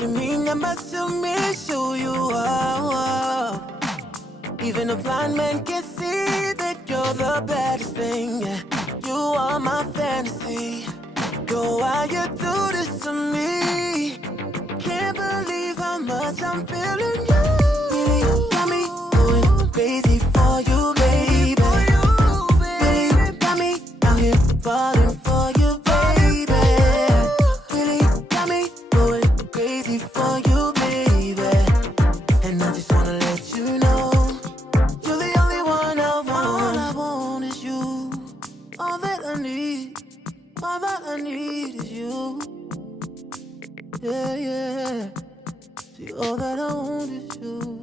you mean that much to me, who you are. Even a blind man can see that you're the baddest thing. Yeah. You are my fantasy. Go, why you do this to me? Can't believe how much I'm feeling you. Really, you got me going crazy for you, baby. Really, you got me out here falling for you, baby. Really, you got me going crazy for you, baby. And I just wanna let you know, you're the only one I want. All I want is you. All that I need is you. Yeah, yeah. See, all that I want is you.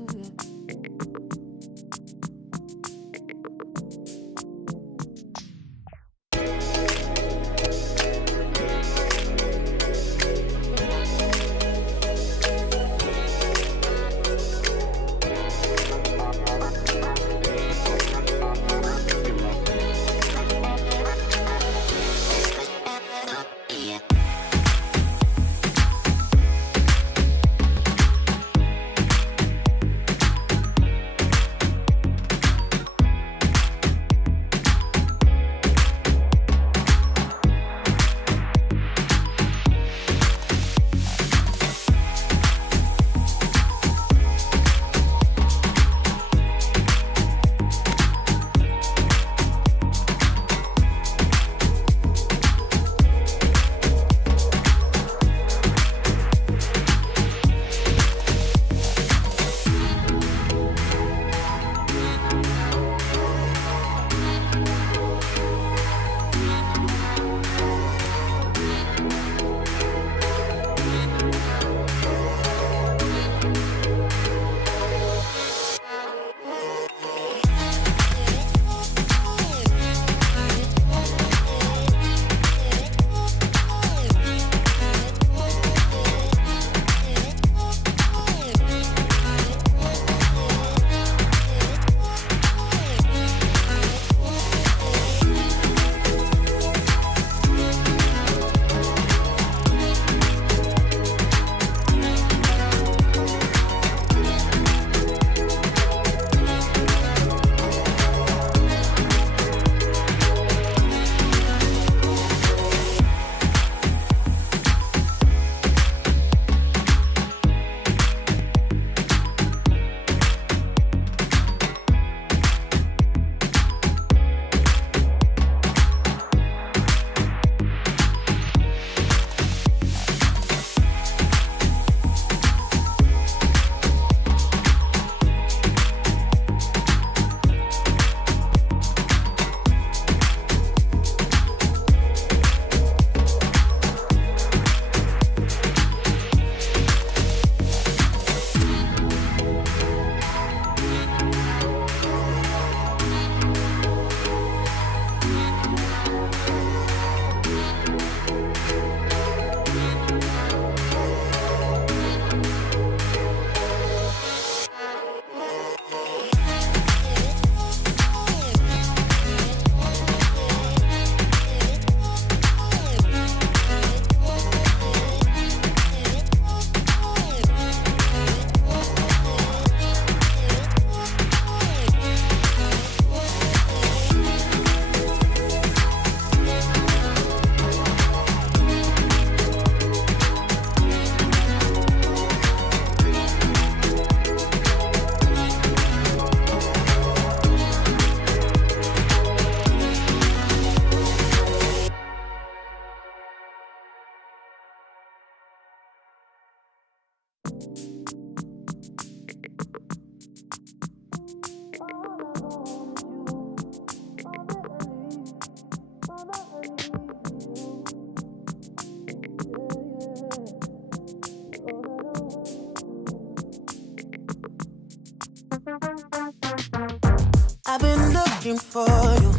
I've been looking for you.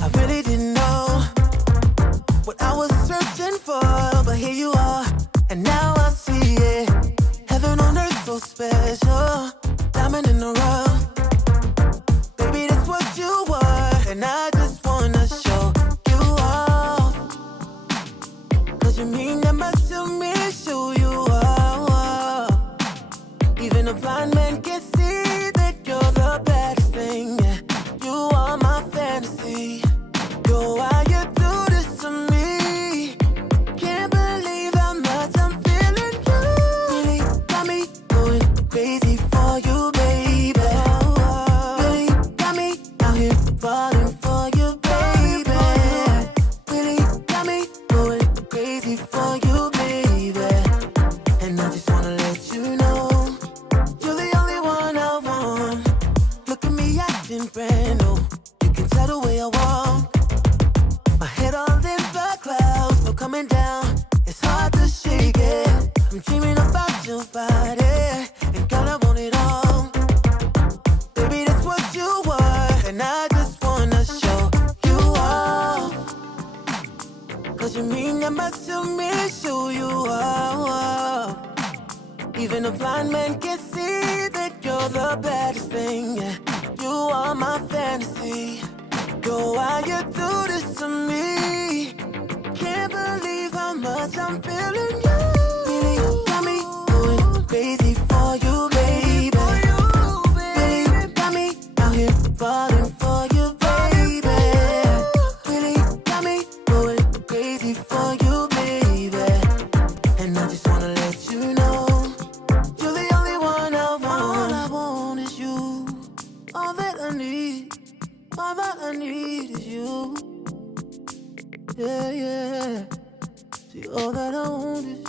I really didn't know what I was searching for, but here you are, and now I see it. Heaven on earth, so special. Diamond in the rough. Baby, that's what you are, and I just wanna show you off. 'Cause you mean that much to me, who you are. shake it. I'm dreaming about your body, and girl, I want it all. Baby, that's what you want, and I just wanna show you off. Cause you mean that much to me, show you off. Even a blind man can see that you're the baddest thing, yeah. You are my fantasy. Girl, why you do this to me? Can't believe how much I'm feeling you. Really, you got me going crazy for you, baby. Really, you got me out here falling for you, baby. Really, you got me going crazy for you, baby. And I just wanna let you know, you're the only one I want. All I want is you. All that I need. All that I need is you. Yeah, yeah. See, all that I want is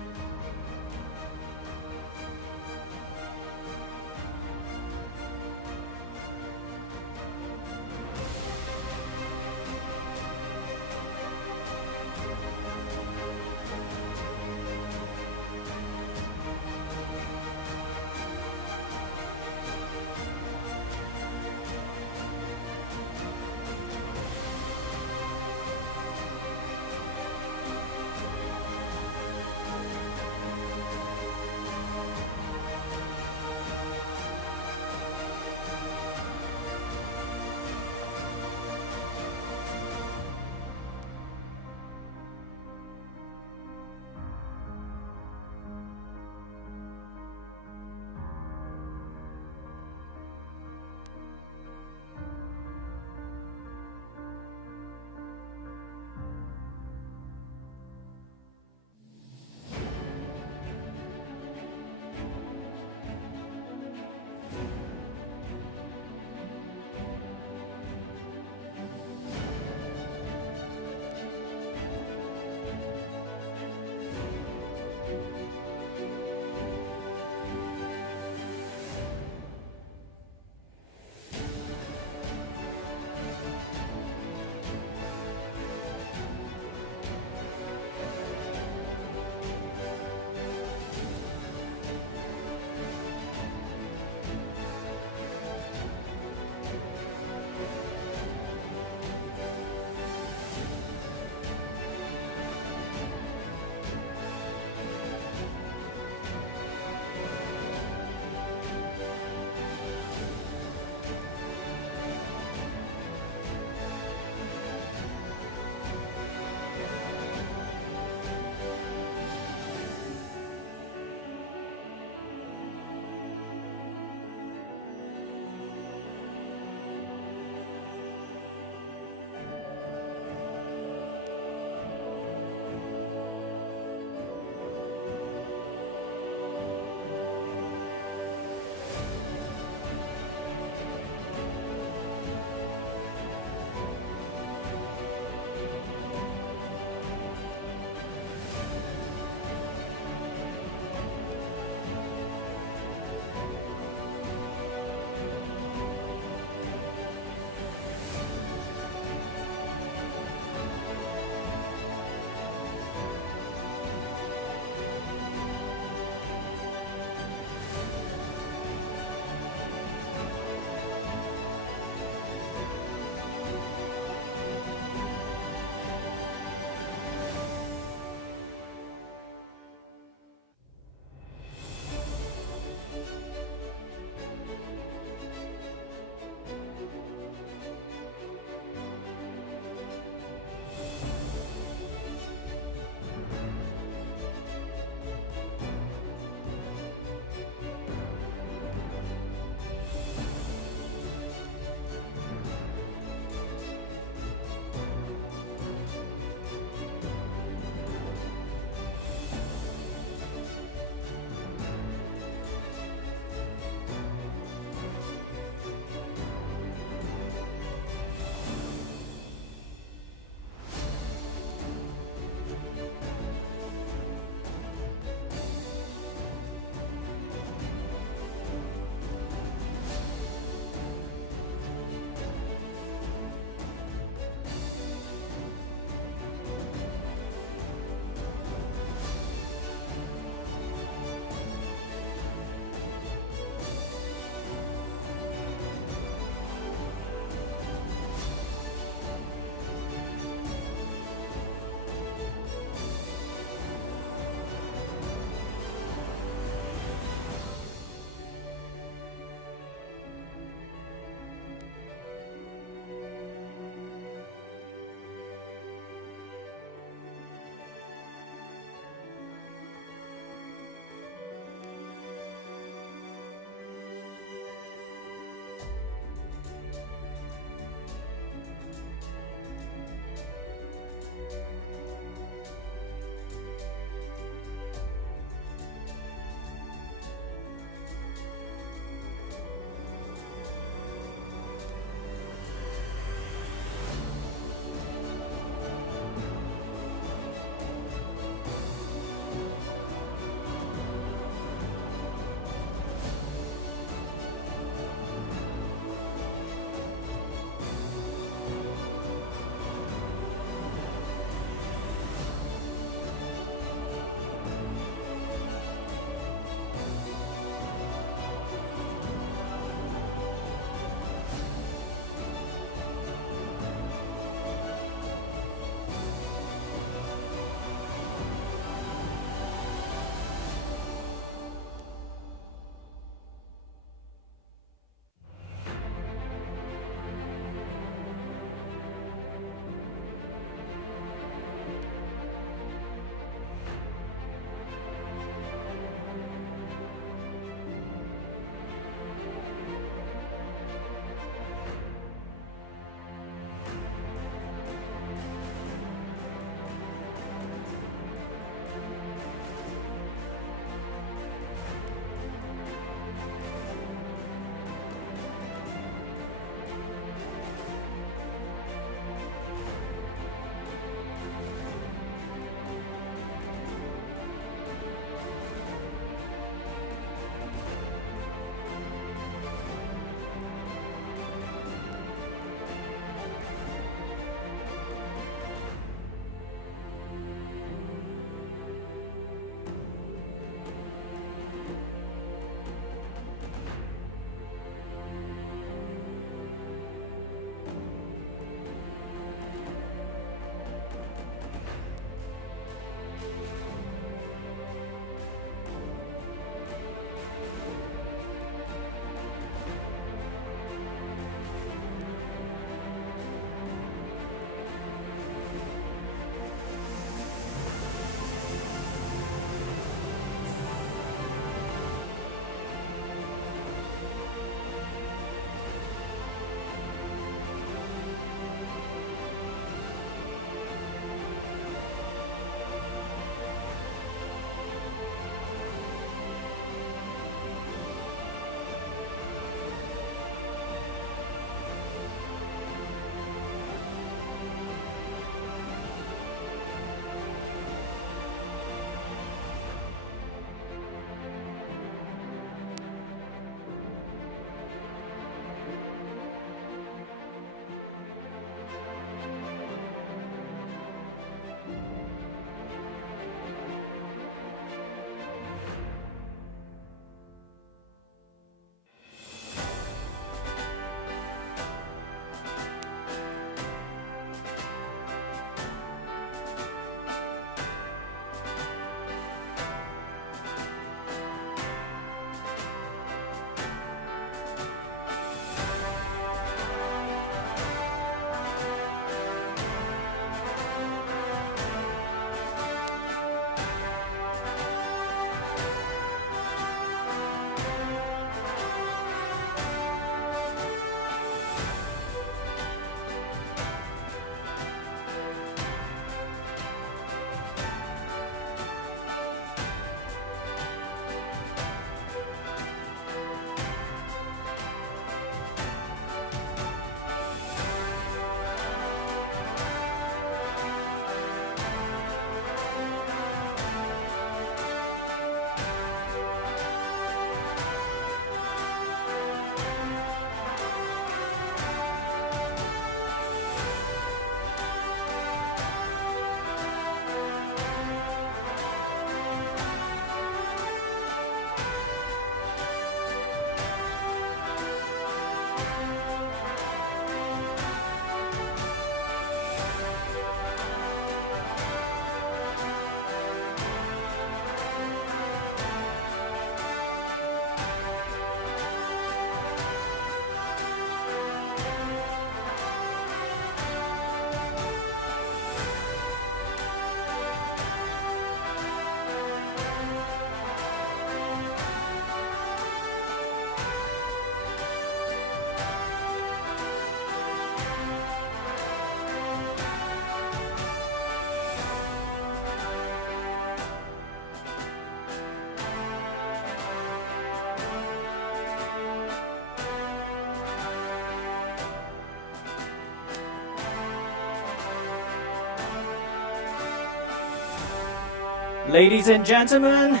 Ladies and gentlemen,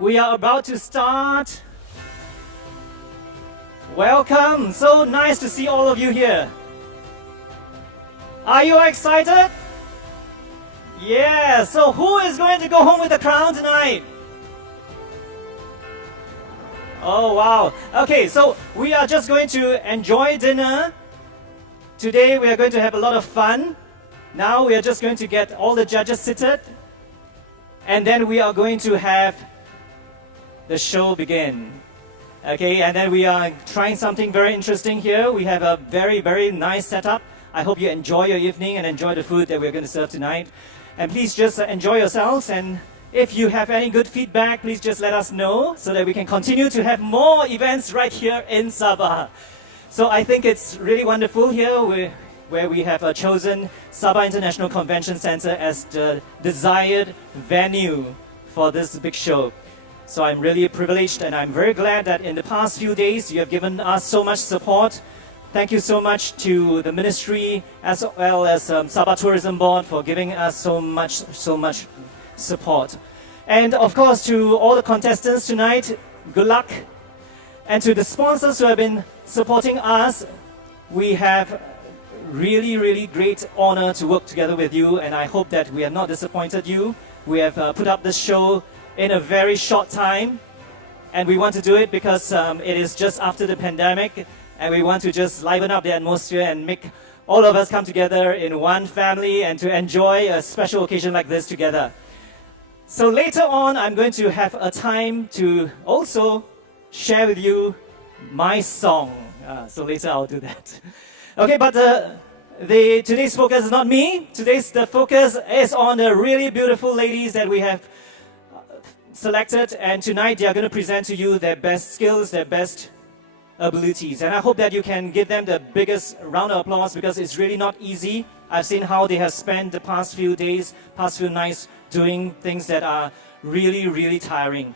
we are about to start. Welcome, so nice to see all of you here. Are you excited? Yeah, so who is going to go home with the crown tonight? Oh wow, okay, so we are just going to enjoy dinner. Today we are going to have a lot of fun. Now we are just going to get all the judges seated. And then we are going to have the show begin. Okay, and then we are trying something very interesting here. We have a very, very nice setup. I hope you enjoy your evening and enjoy the food that we're going to serve tonight. And please just enjoy yourselves. And if you have any good feedback, please just let us know so that we can continue to have more events right here in Sabah. So I think it's really wonderful here where we have chosen Sabah International Convention Center as the desired venue for this big show. So I'm really privileged and I'm very glad that in the past few days you have given us so much support. Thank you so much to the ministry as well as Sabah Tourism Board for giving us so much support. And of course to all the contestants tonight, good luck. And to the sponsors who have been supporting us, we have really great honor to work together with you, and I hope that we have not disappointed you. We have put up this show in a very short time, and we want to do it because it is just after the pandemic, and we want to just liven up the atmosphere and make all of us come together in one family and to enjoy a special occasion like this together. So later on, I'm going to have a time to also share with you my song. So later I'll do that. Okay, but today's focus is not me. The focus is on the really beautiful ladies that we have selected, and tonight they are going to present to you their best skills, their best abilities. And I hope that you can give them the biggest round of applause because it's really not easy. I've seen how they have spent the past few days, past few nights doing things that are really tiring.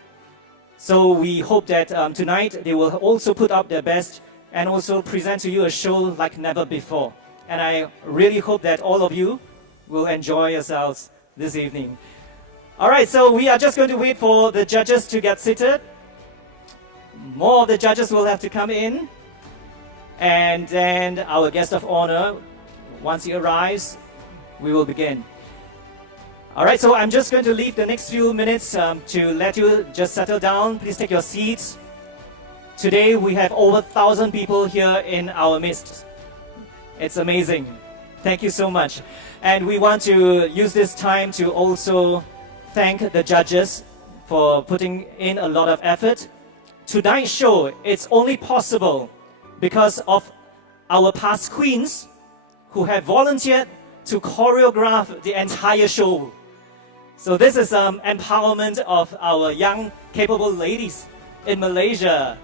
So we hope that tonight they will also put up their best and also present to you a show like never before. And I really hope that all of you will enjoy yourselves this evening. All right, so we are just going to wait for the judges to get seated. More of the judges will have to come in. And then our guest of honor, once he arrives, we will begin. All right, so I'm just going to leave the next few minutes to let you just settle down. Please take your seats. Today we have over 1,000 people here in our midst. It's amazing. Thank you so much. And we want to use this time to also thank the judges for putting in a lot of effort. Tonight's show, it's only possible because of our past queens who have volunteered to choreograph the entire show. So this is empowerment of our young, capable ladies in Malaysia.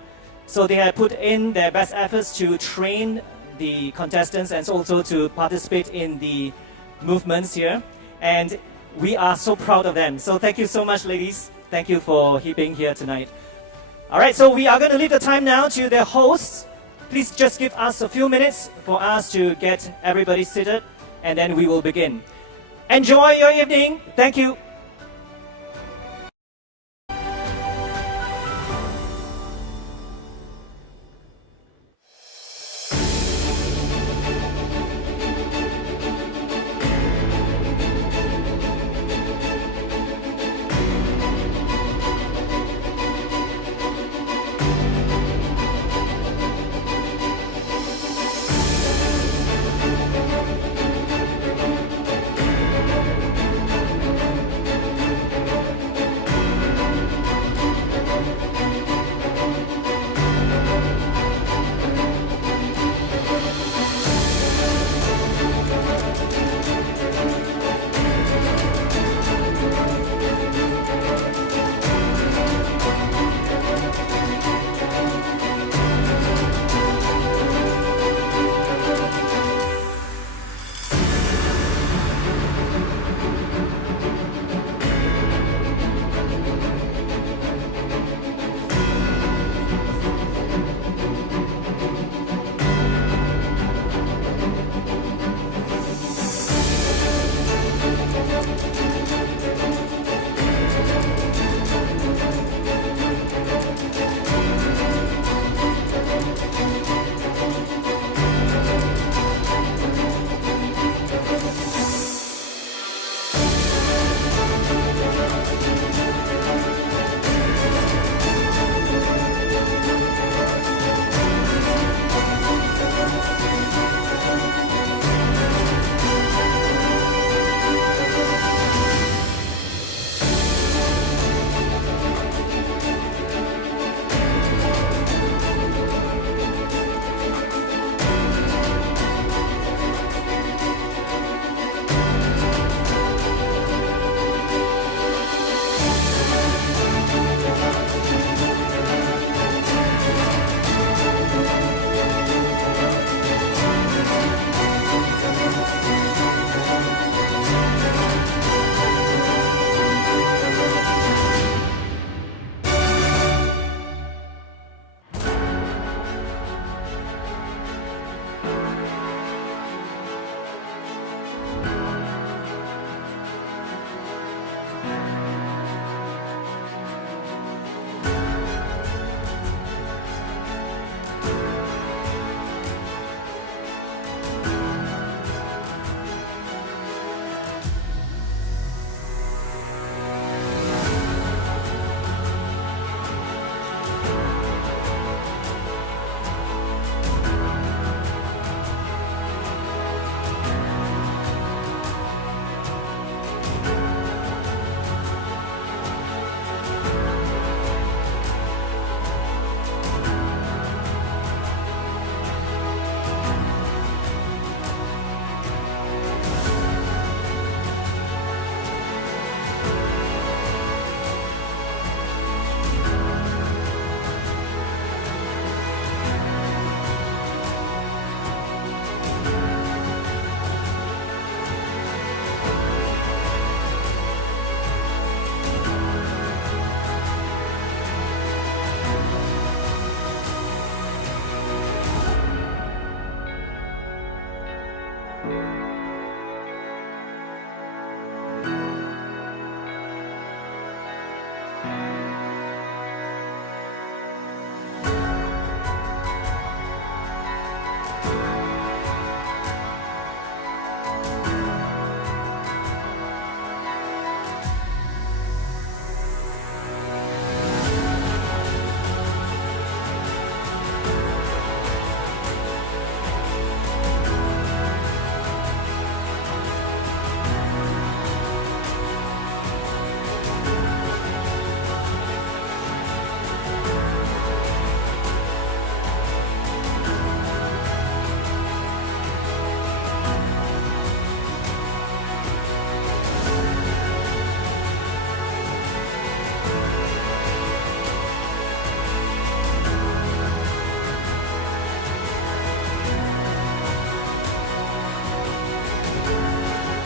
So they have put in their best efforts to train the contestants and also to participate in the movements here. And we are so proud of them. So thank you so much, ladies. Thank you for being here tonight. All right, so we are going to leave the time now to the hosts. Please just give us a few minutes for us to get everybody seated, and then we will begin. Enjoy your evening. Thank you.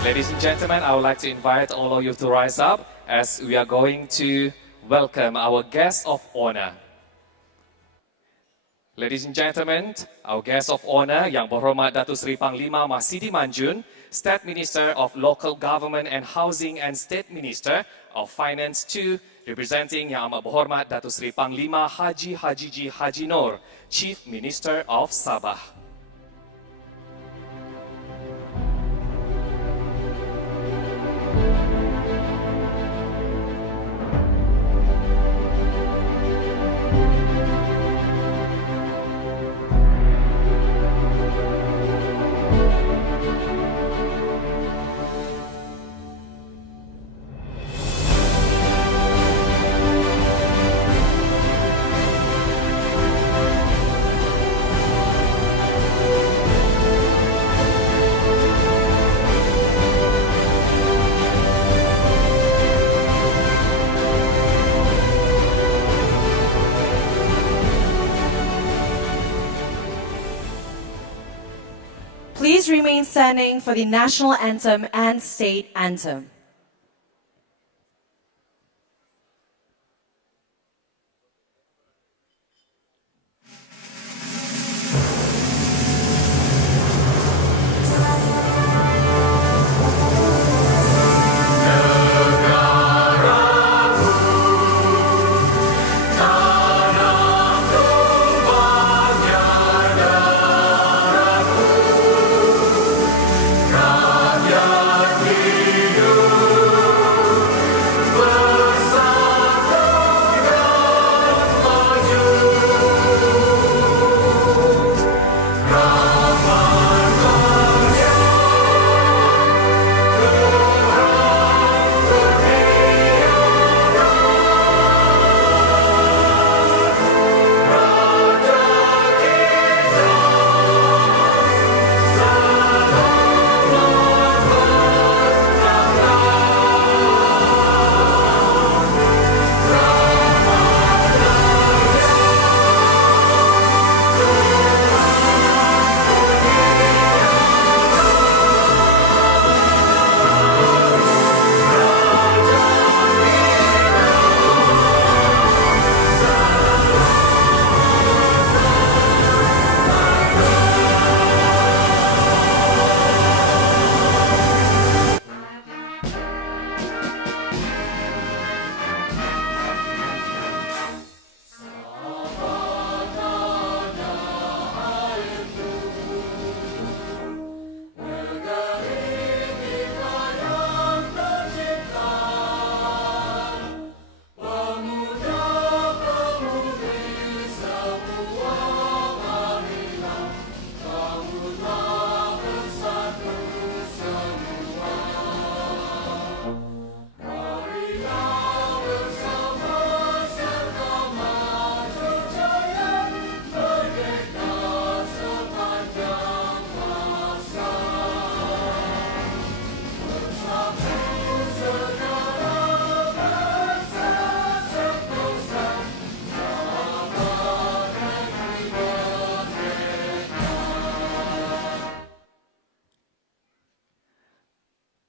Ladies and gentlemen, I would like to invite all of you to rise up as we are going to welcome our guest of honor. Ladies and gentlemen, our guest of honor Yang Berhormat Datuk Seri Panglima Masidi Manjun, State Minister of Local Government and Housing and State Minister of Finance too, representing Yang Amat Berhormat Datuk Seri Panglima Haji Hajiji Haji Nur, Chief Minister of Sabah. Please remain standing for the national anthem and state anthem.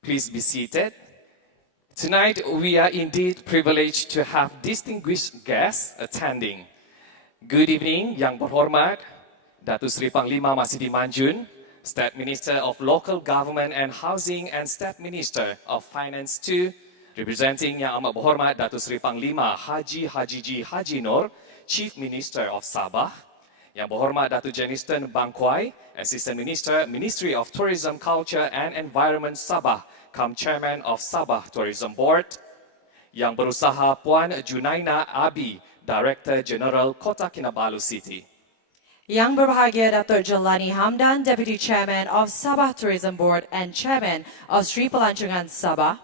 Please be seated. Tonight, we are indeed privileged to have distinguished guests attending. Good evening, Yang Berhormat Datuk Seri Panglima Masidi Manjun, State Minister of Local Government and Housing and State Minister of Finance 2, representing Yang Amat Berhormat Datuk Seri Panglima Haji Hajiji Haji Nur, Chief Minister of Sabah, Yang Berhormat Datuk Janiston Bangkwai, Assistant Minister, Ministry of Tourism, Culture and Environment Sabah, cum Chairman of Sabah Tourism Board, Yang Berusaha Puan Junaina Abi, Director General Kota Kinabalu City. Yang Berbahagia Datuk Jelani Hamdan, Deputy Chairman of Sabah Tourism Board and Chairman of Sri Pelancongan Sabah.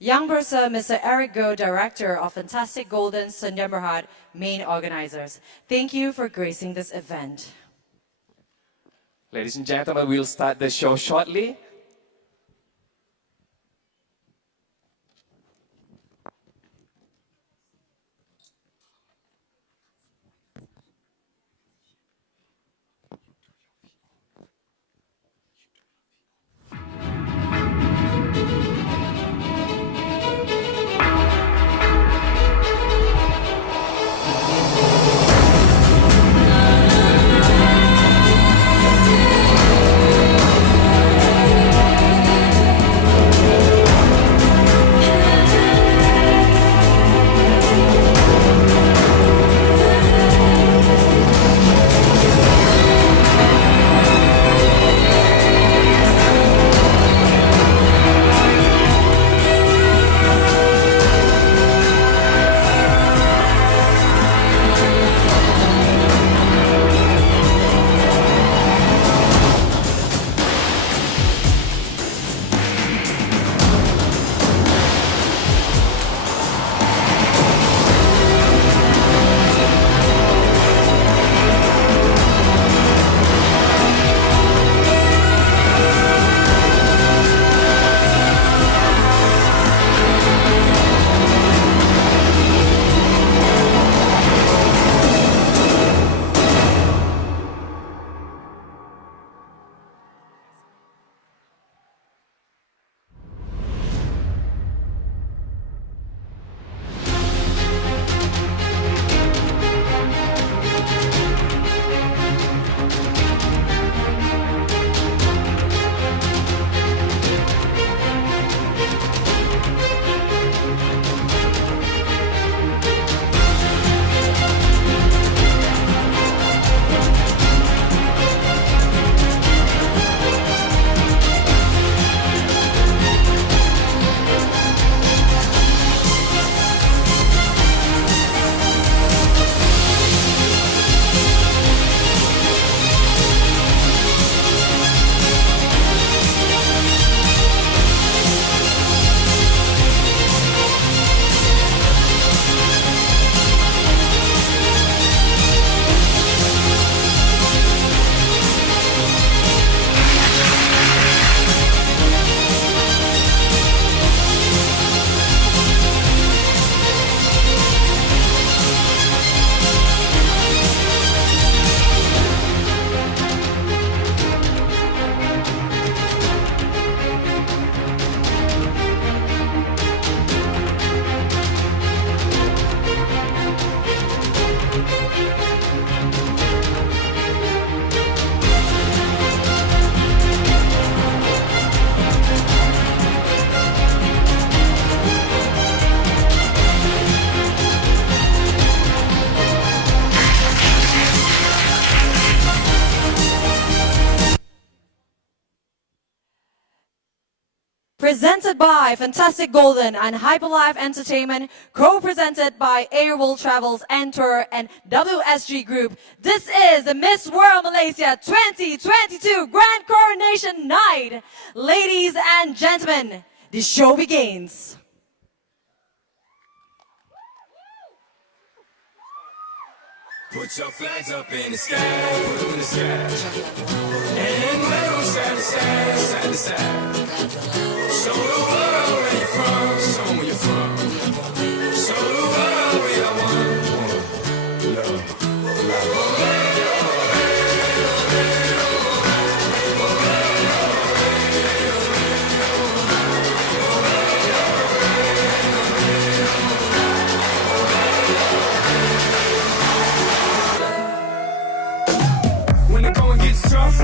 Yang Bursa Mr. Eric Go, Director of Fantastic Golden Sdn Bhd, main organizers. Thank you for gracing this event. Ladies and gentlemen, we'll start the show shortly. Presented by Fantastic Golden and Hyperlife Entertainment, co-presented by Airworld Travels and Tour and WSG Group. This is the Miss World Malaysia 2022 Grand Coronation Night. Ladies and gentlemen, the show begins. Put your flags up in the sky, put them in the sky. And wave them side to side, side to side. Show the world where you're from, show them where you're from. Show the world we are one. Love. When the going gets tough,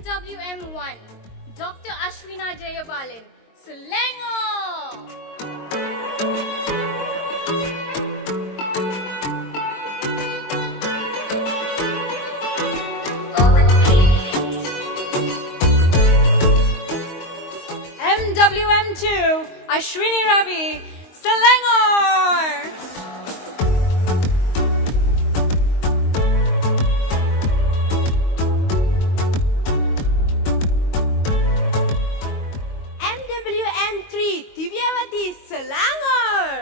MWM1, Dr. Ashwina Jayabalan, Selangor! MWM2, Ashwini Ravi, Selangor! MWM3, Divyawati, Selangor!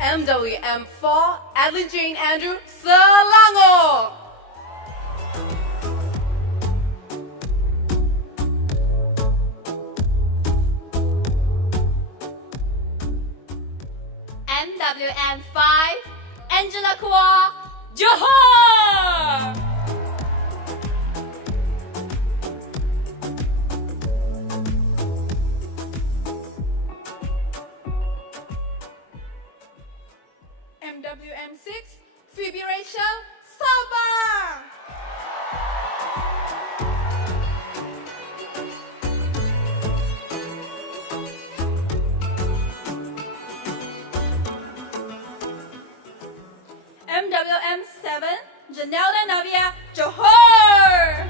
MWM4, Adeline Jane Andrew, Selangor! MWM5, Angela Kwa, Johor! MWM6, Phoebe Rachel, Sabah! MWM7, Janelle Navia, Johor!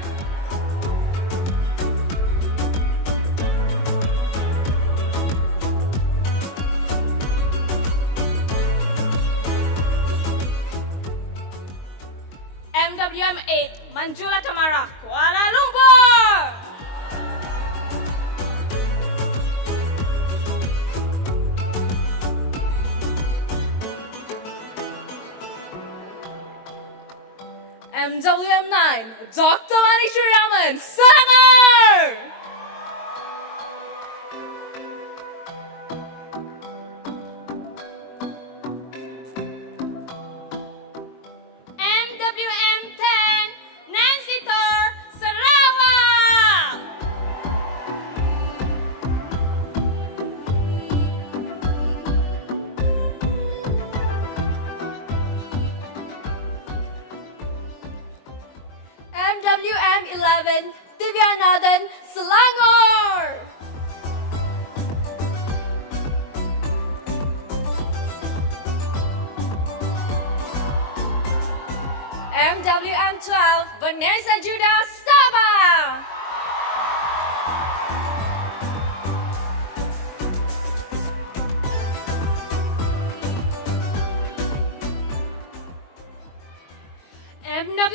MWM8, Manjula Tamara, Kuala Lumpur! MWM9, Dr. Manisha Raman, Selangor! MWM10, Nancy Thor, Sarawak! MWM11, Divyanathan, Selangor! MWM12, Vanessa Judah, Sabah!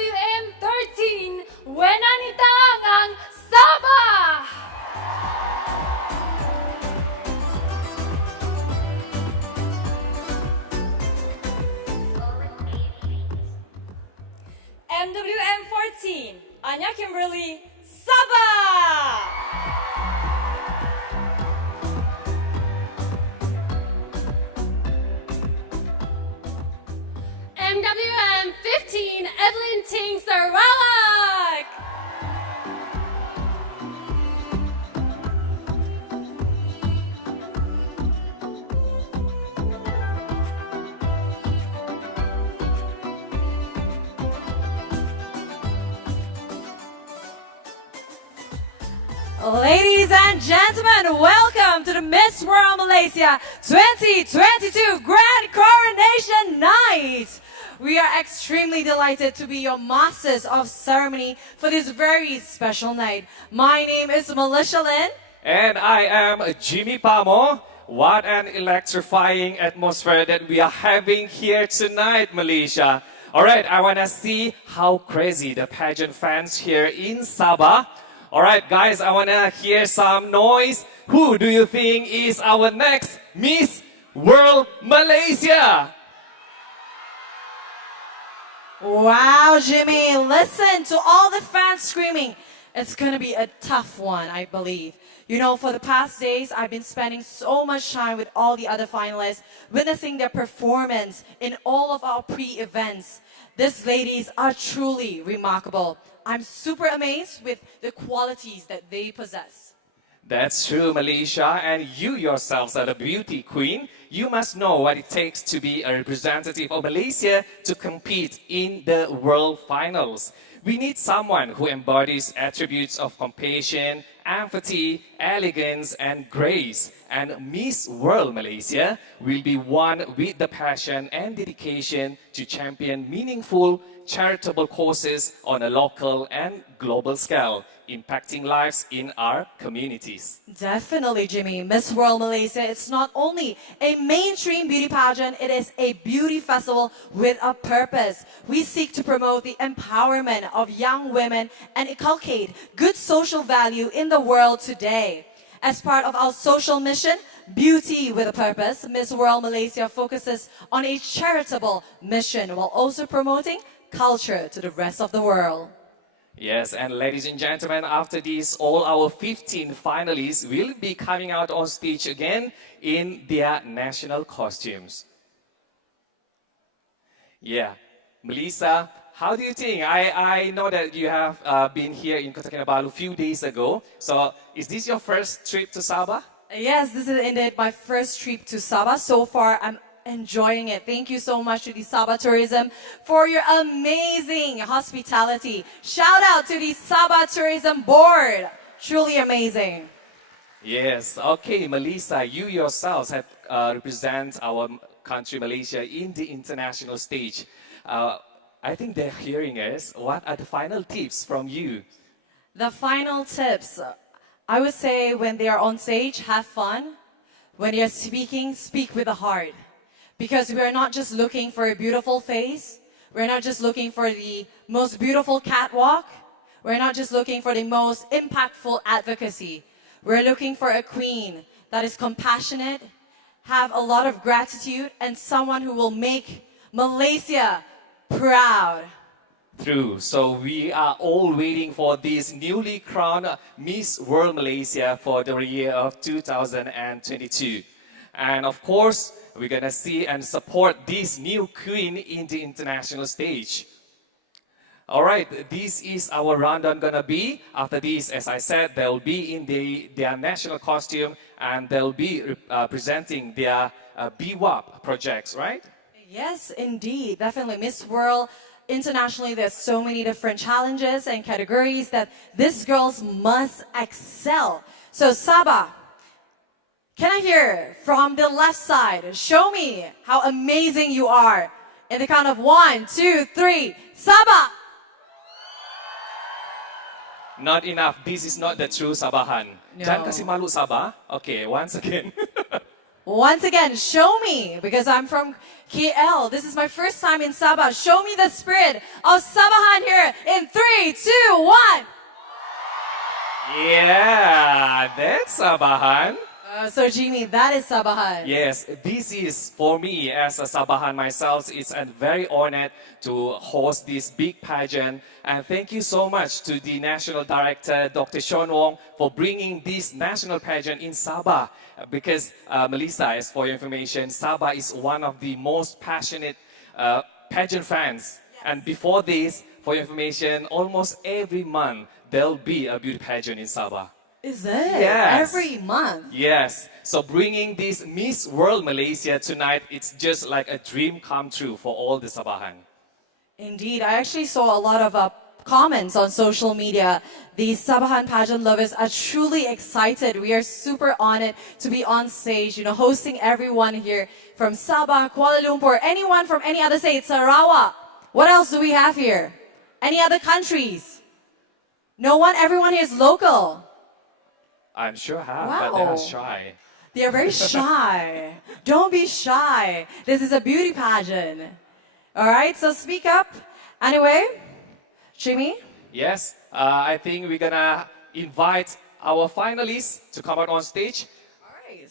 MWM13, Wenanita Angang, Sabah! MWM14, Anya Kimberly, Sabah! MWM15, Evelyn Ting, Sarawak! Ladies and gentlemen, welcome to the Miss World Malaysia 2022 Grand Coronation Night. We are extremely delighted to be your masters of ceremony for this very special night. My name is Malaysia Lin. And I am Jimmy Pamo. What an electrifying atmosphere that we are having here tonight, Malaysia. All right, I want to see how crazy the pageant fans here in Sabah. All right, guys, I want to hear some noise. Who do you think is our next Miss World Malaysia? Wow, Jimmy, listen to all the fans screaming. It's gonna be a tough one, I believe. You know, for the past days, I've been spending so much time with all the other finalists, witnessing their performance in all of our pre-events. These ladies are truly remarkable. I'm super amazed with the qualities that they possess. That's true, Malaysia, and you yourselves are the beauty queen. You must know what it takes to be a representative of Malaysia to compete in the World Finals. We need someone who embodies attributes of compassion, empathy, elegance, and grace. And Miss World Malaysia will be one with the passion and dedication to champion meaningful, charitable causes on a local and global scale, impacting lives in our communities. Definitely, Jimmy. Miss World Malaysia, it's not only a mainstream beauty pageant, it is a beauty festival with a purpose. We seek to promote the empowerment of young women and inculcate good social value in the world today. As part of our social mission, Beauty with a Purpose, Miss World Malaysia focuses on a charitable mission while also promoting culture to the rest of the world. Yes, and ladies and gentlemen, after this, all our 15 finalists will be coming out on stage again in their national costumes. Yeah, Melissa, how do you think? I know that you have been here in Kota Kinabalu a few days ago. So, is this your first trip to Sabah? Yes, this is indeed my first trip to Sabah. So far, I'm enjoying it. Thank you so much to the Sabah Tourism for your amazing hospitality. Shout out to the Sabah Tourism Board. Truly amazing. Yes, okay, Melissa, you yourselves have represent our country, Malaysia, in the international stage. I think they're hearing us. What are the final tips from you? The final tips, I would say when they are on stage, have fun. When you're speaking, speak with a heart. Because we're not just looking for a beautiful face. We're not just looking for the most beautiful catwalk. We're not just looking for the most impactful advocacy. We're looking for a queen that is compassionate, have a lot of gratitude, and someone who will make Malaysia proud. True. So we are all waiting for this newly crowned Miss World Malaysia for the year of 2022. And of course, we're gonna see and support this new queen in the international stage. All right, this is our rundown gonna be. After this, as I said, they'll be in their national costume and they'll be presenting their BWAP projects, right? Yes, indeed. Definitely. Miss World, internationally, there's so many different challenges and categories that these girls must excel. So, Sabah, can I hear from the left side? Show me how amazing you are. In the count of 1, 2, 3, Sabah! Not enough. This is not the true Sabahan. No. Jangan kasih malu Sabah. Okay, once again. Once again, show me, because I'm from KL. This is my first time in Sabah. Show me the spirit of Sabahan here in 3, 2, 1. Yeah, that's Sabahan. So Jimmy, that is Sabahan. Yes, this is for me as a Sabahan myself. It's a very honored to host this big pageant. And thank you so much to the National Director, Dr. Sean Wong, for bringing this national pageant in Sabah. Because, Melissa, as for your information, Sabah is one of the most passionate pageant fans. Yes. And before this, for your information, almost every month, there'll be a beauty pageant in Sabah. Is it? Yes. Every month? Yes. So bringing this Miss World Malaysia tonight, it's just like a dream come true for all the Sabahan. Indeed. I actually saw a lot of comments on social media. The Sabahan pageant lovers are truly excited. We are super honored to be on stage, hosting everyone here from Sabah, Kuala Lumpur, anyone from any other state, Sarawak. What else do we have here? Any other countries? No one? Everyone here is local. I'm sure have, Wow. but they are shy. They are very shy. Don't be shy. This is a beauty pageant. All right, so speak up. Anyway, Jimmy? Yes, I think we're gonna invite our finalists to come out on stage. All right.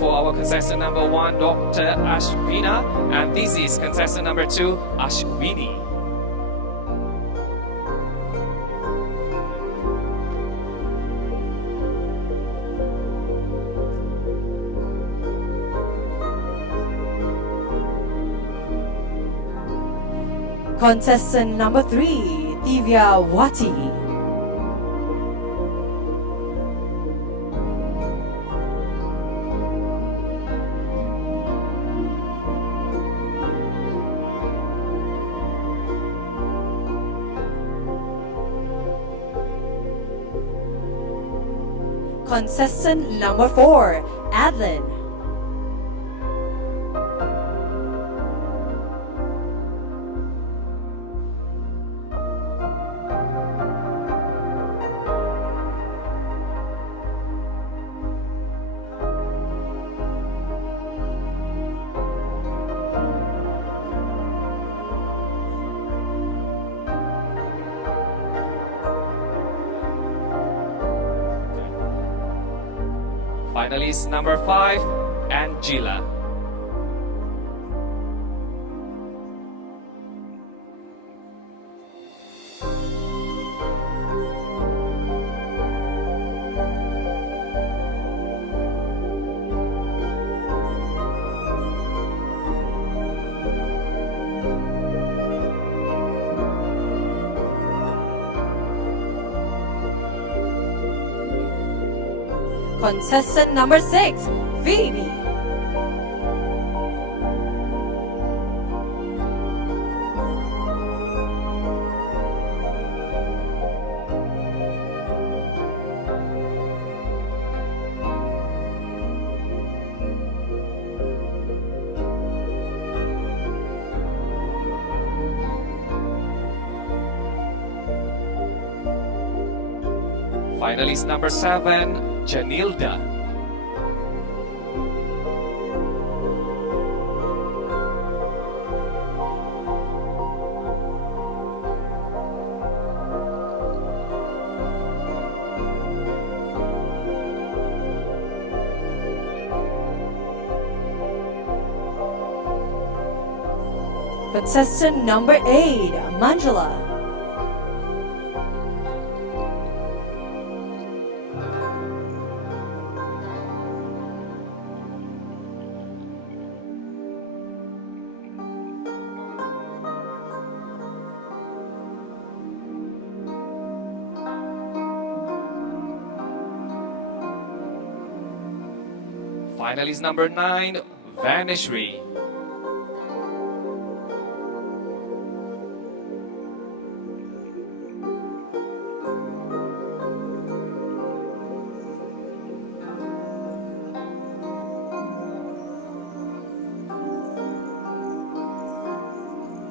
for our contestant number 1, Dr. Ashvina, and this is contestant number 2, Ashwini. Contestant number 3, Divya Wati. Contestant number 4, Adlin. Finalist number 5, Angela. Contestant number 6, Phoebe. Finalist number 7, Janilda. Contestant number 8, Manjula. Finalist number 9, Vanishri.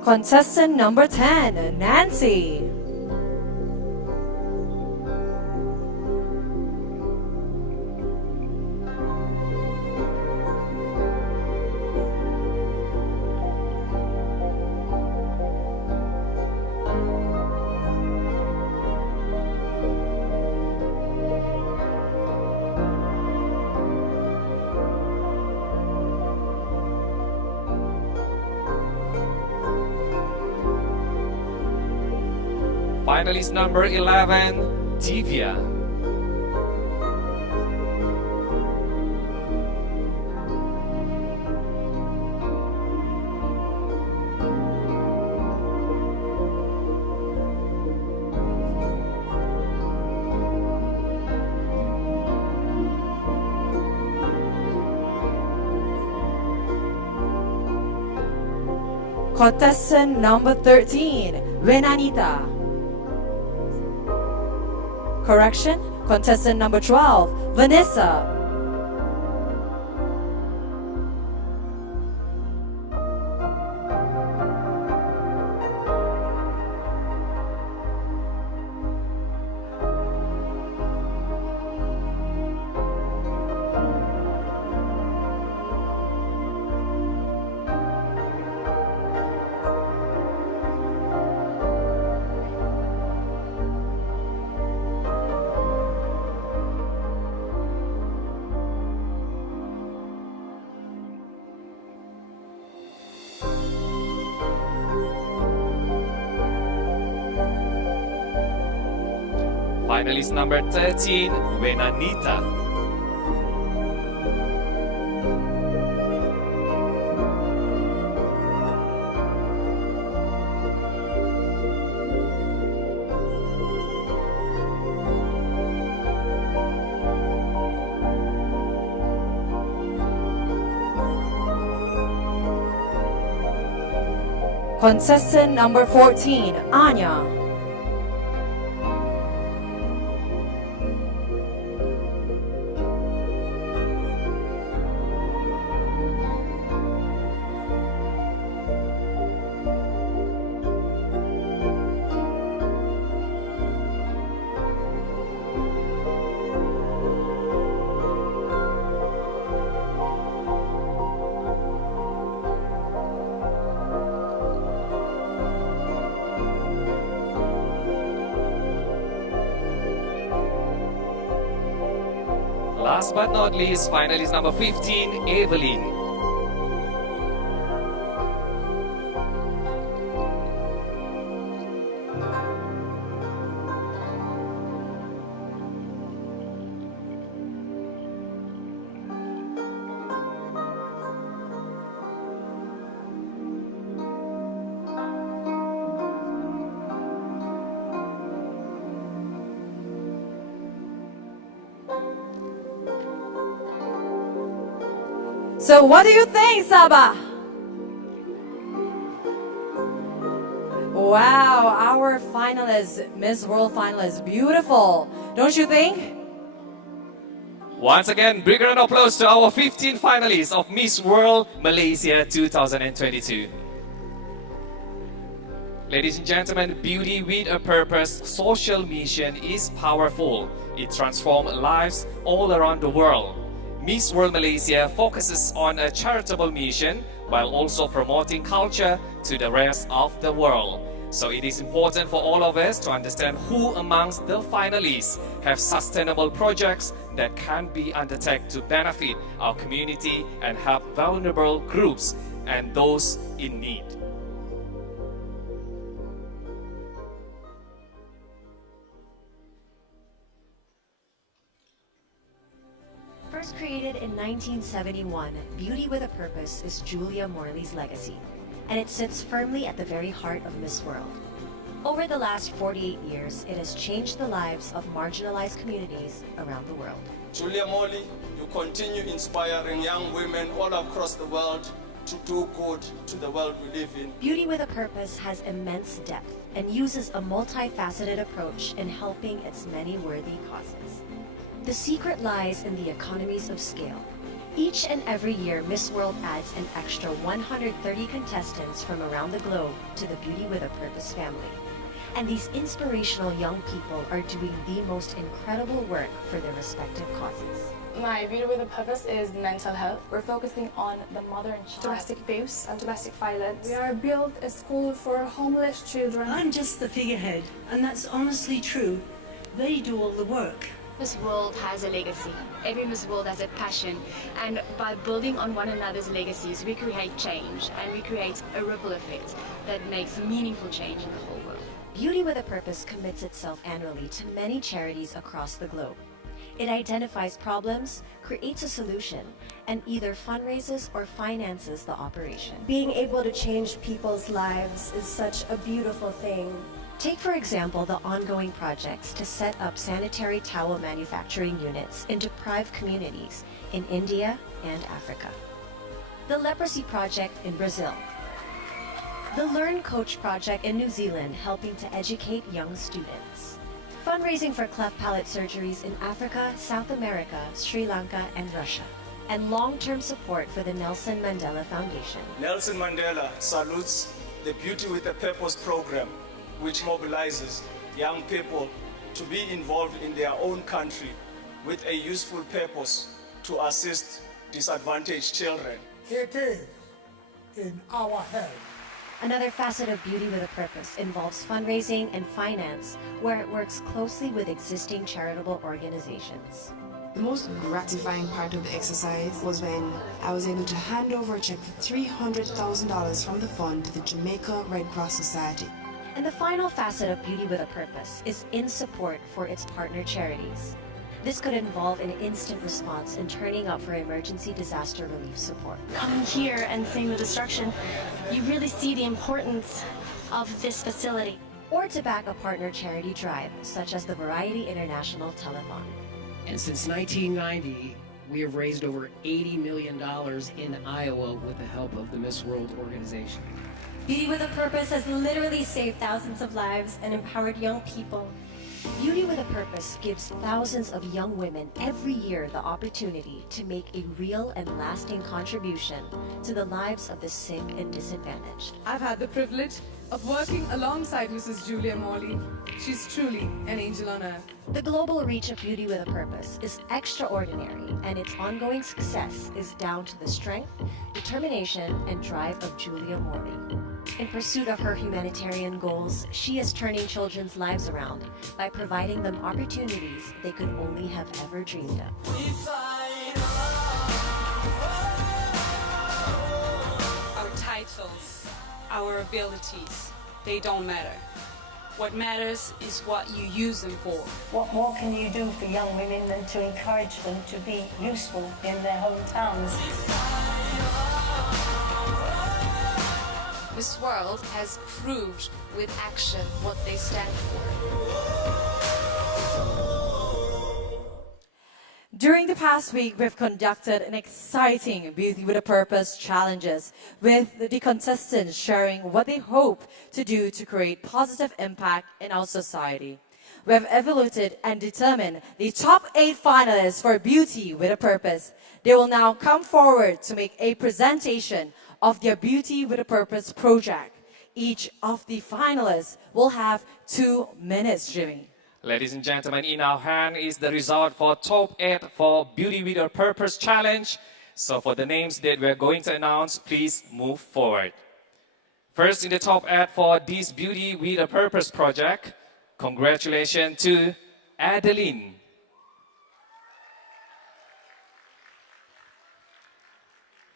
Contestant number 10, Nancy. Finalist number 11, Divya. Contestant number 13, Renanita. Correction, contestant number 12, Vanessa. Finalist number 13, Wenanita. Contestant number 14, Anya. Last but not least, finalist number 15, Evelyn. So what do you think, Sabah? Wow, our finalists, Miss World finalists, beautiful, don't you think? Once again, big round of applause to our 15 finalists of Miss World Malaysia 2022. Ladies and gentlemen, Beauty with a Purpose social mission is powerful. It transforms lives all around the world. Miss World Malaysia focuses on a charitable mission while also promoting culture to the rest of the world. So it is important for all of us to understand who amongst the finalists have sustainable projects that can be undertaken to benefit our community and help vulnerable groups and those in need. First created in 1971, Beauty with a Purpose is Julia Morley's legacy, and it sits firmly at the very heart of Miss World. Over the last 48 years, it has changed the lives of marginalized communities around the world. Julia Morley, you continue inspiring young women all across the world to do good to the world we live in. Beauty with a Purpose has immense depth and uses a multifaceted approach in helping its many worthy causes. The secret lies in the economies of scale. Each and every year, Miss World adds an extra 130 contestants from around the globe to the Beauty with a Purpose family. And these inspirational young people are doing the most incredible work for their respective causes. My Beauty with a Purpose is mental health. We're focusing on the mother and child, domestic abuse and domestic violence. We are built a school for homeless children. I'm just the figurehead, and that's honestly true. They do all the work. Miss World has a legacy. Every Miss World has a passion, and by building on one another's legacies, we create change, and we create a ripple effect that makes meaningful change in the whole world. Beauty with a Purpose commits itself annually to many charities across the globe. It identifies problems, creates a solution, and either fundraises or finances the operation. Being able to change people's lives is such a beautiful thing. Take, for example, the ongoing projects to set up sanitary towel manufacturing units in deprived communities in India and Africa. The Leprosy Project in Brazil. The Learn Coach Project in New Zealand, helping to educate young students. Fundraising for cleft palate surgeries in Africa, South America, Sri Lanka, and Russia. And long-term support for the Nelson Mandela Foundation. Nelson Mandela salutes the Beauty with a Purpose program, which mobilizes young people to be involved in their own country with a useful purpose to assist disadvantaged children. It is in our hands. Another facet of Beauty with a Purpose involves fundraising and finance, where it works closely with existing charitable organizations. The most gratifying part of the exercise was when I was able to hand over a check for $300,000 from the fund to the Jamaica Red Cross Society. And the final facet of Beauty with a Purpose is in support for its partner charities. This could involve an instant response and turning up for emergency disaster relief support. Coming here and seeing the destruction, you really see the importance of this facility. Or to back a partner charity drive, such as the Variety International Telethon. And since 1990, we have raised over $80 million in Iowa with the help of the Miss World organization. Beauty with a Purpose has literally saved thousands of lives and empowered young people. Beauty with a Purpose gives thousands of young women every year the opportunity to make a real and lasting contribution to the lives of the sick and disadvantaged. I've had the privilege of working alongside Mrs. Julia Morley. She's truly an angel on earth. The global reach of Beauty with a Purpose is extraordinary, and its ongoing success is down to the strength, determination, and drive of Julia Morley. In pursuit of her humanitarian goals, she is turning children's lives around by providing them opportunities they could only have ever dreamed of. Our titles, our abilities, they don't matter. What matters is what you use them for. What more can you do for young women than to encourage them to be useful in their hometowns? Miss World has proved with action what they stand for. During the past week, we've conducted an exciting Beauty with a Purpose challenges with the contestants sharing what they hope to do to create positive impact in our society. We have evaluated and determined the top 8 finalists for Beauty with a Purpose. They will now come forward to make a presentation of their Beauty with a Purpose project. Each of the finalists will have 2 minutes, Jimmy. Ladies and gentlemen, in our hand is the result for top 8 for Beauty with a Purpose challenge. So for the names that we're going to announce, please move forward. First in the top 8 for this Beauty with a Purpose project, congratulations to Adeline.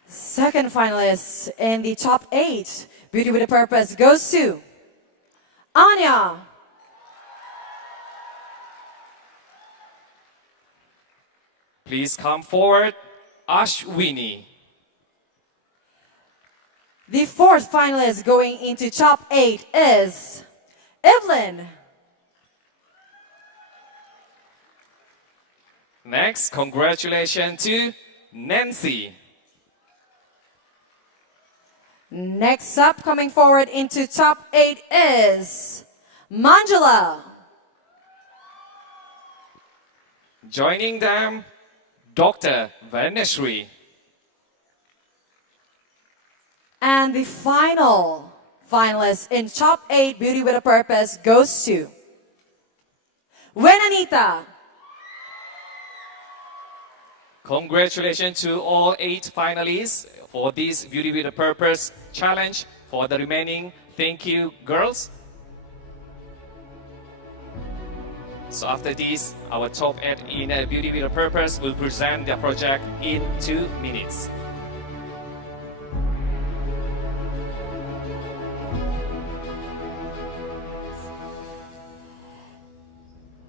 Second finalist in the top 8, Beauty with a Purpose, goes to Anya. Please come forward, Ashwini. The fourth finalist going into top 8 is Evelyn. Next, congratulations to Nancy. Next up, coming forward into top 8 is Manjula. Joining them, Dr. Vaneshri. And the final finalist in top 8 Beauty with a Purpose goes to Wenanita. Congratulations to all 8 finalists for this Beauty with a Purpose challenge. For the remaining, thank you, girls. So after this, our top 8 in Beauty with a Purpose will present their project in 2 minutes.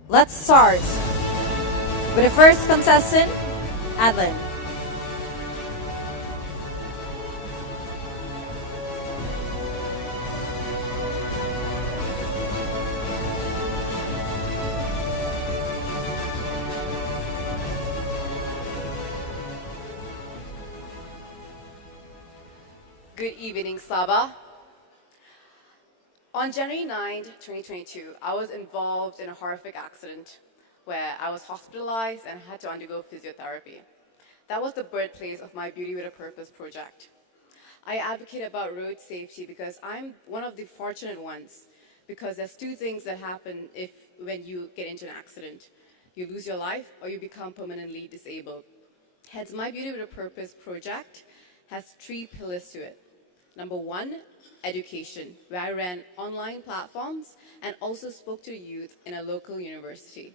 Let's start with the first contestant, Adlin. Good evening, Sabah. On January 9, 2022, I was involved in a horrific accident where I was hospitalized and had to undergo physiotherapy. That was the birthplace of my Beauty with a Purpose project. I advocate about road safety because I'm one of the fortunate ones, because there's 2 things that happen when you get into an accident. You lose your life or you become permanently disabled. Hence, my Beauty with a Purpose project has 3 pillars to it. Number 1, education, where I ran online platforms and also spoke to youth in a local university.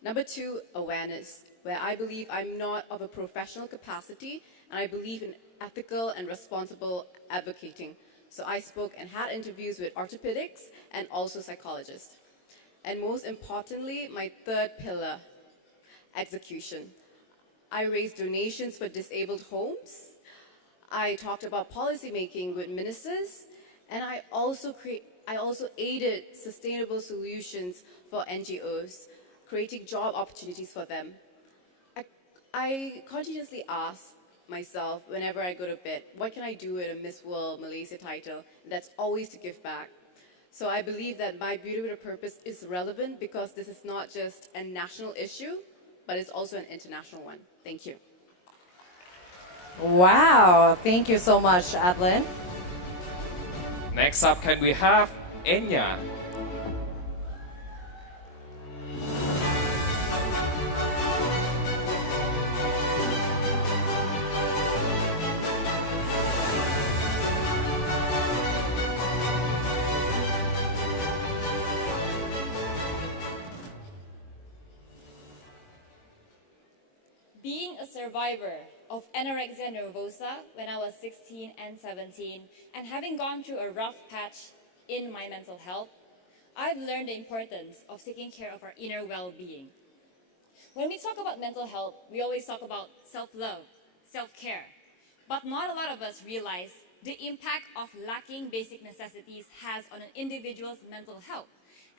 Number 2, awareness, where I believe I'm not of a professional capacity and I believe in ethical and responsible advocating. So I spoke and had interviews with orthopedics and also psychologists. And most importantly, my third pillar, execution. I raised donations for disabled homes. I talked about policy making with ministers, and I also aided sustainable solutions for NGOs, creating job opportunities for them. I continuously ask myself whenever I go to bed, what can I do with a Miss World Malaysia title? And that's always to give back. So I believe that my Beauty with a Purpose is relevant because this is not just a national issue, but it's also an international one. Thank you. Wow, thank you so much, Adlin. Next up, can we have Enya? Being a survivor of anorexia nervosa when I was 16 and 17, and having gone through a rough patch in my mental health, I've learned the importance of taking care of our inner well-being. When we talk about mental health, we always talk about self-love, self-care, but not a lot of us realize the impact of lacking basic necessities has on an individual's mental health.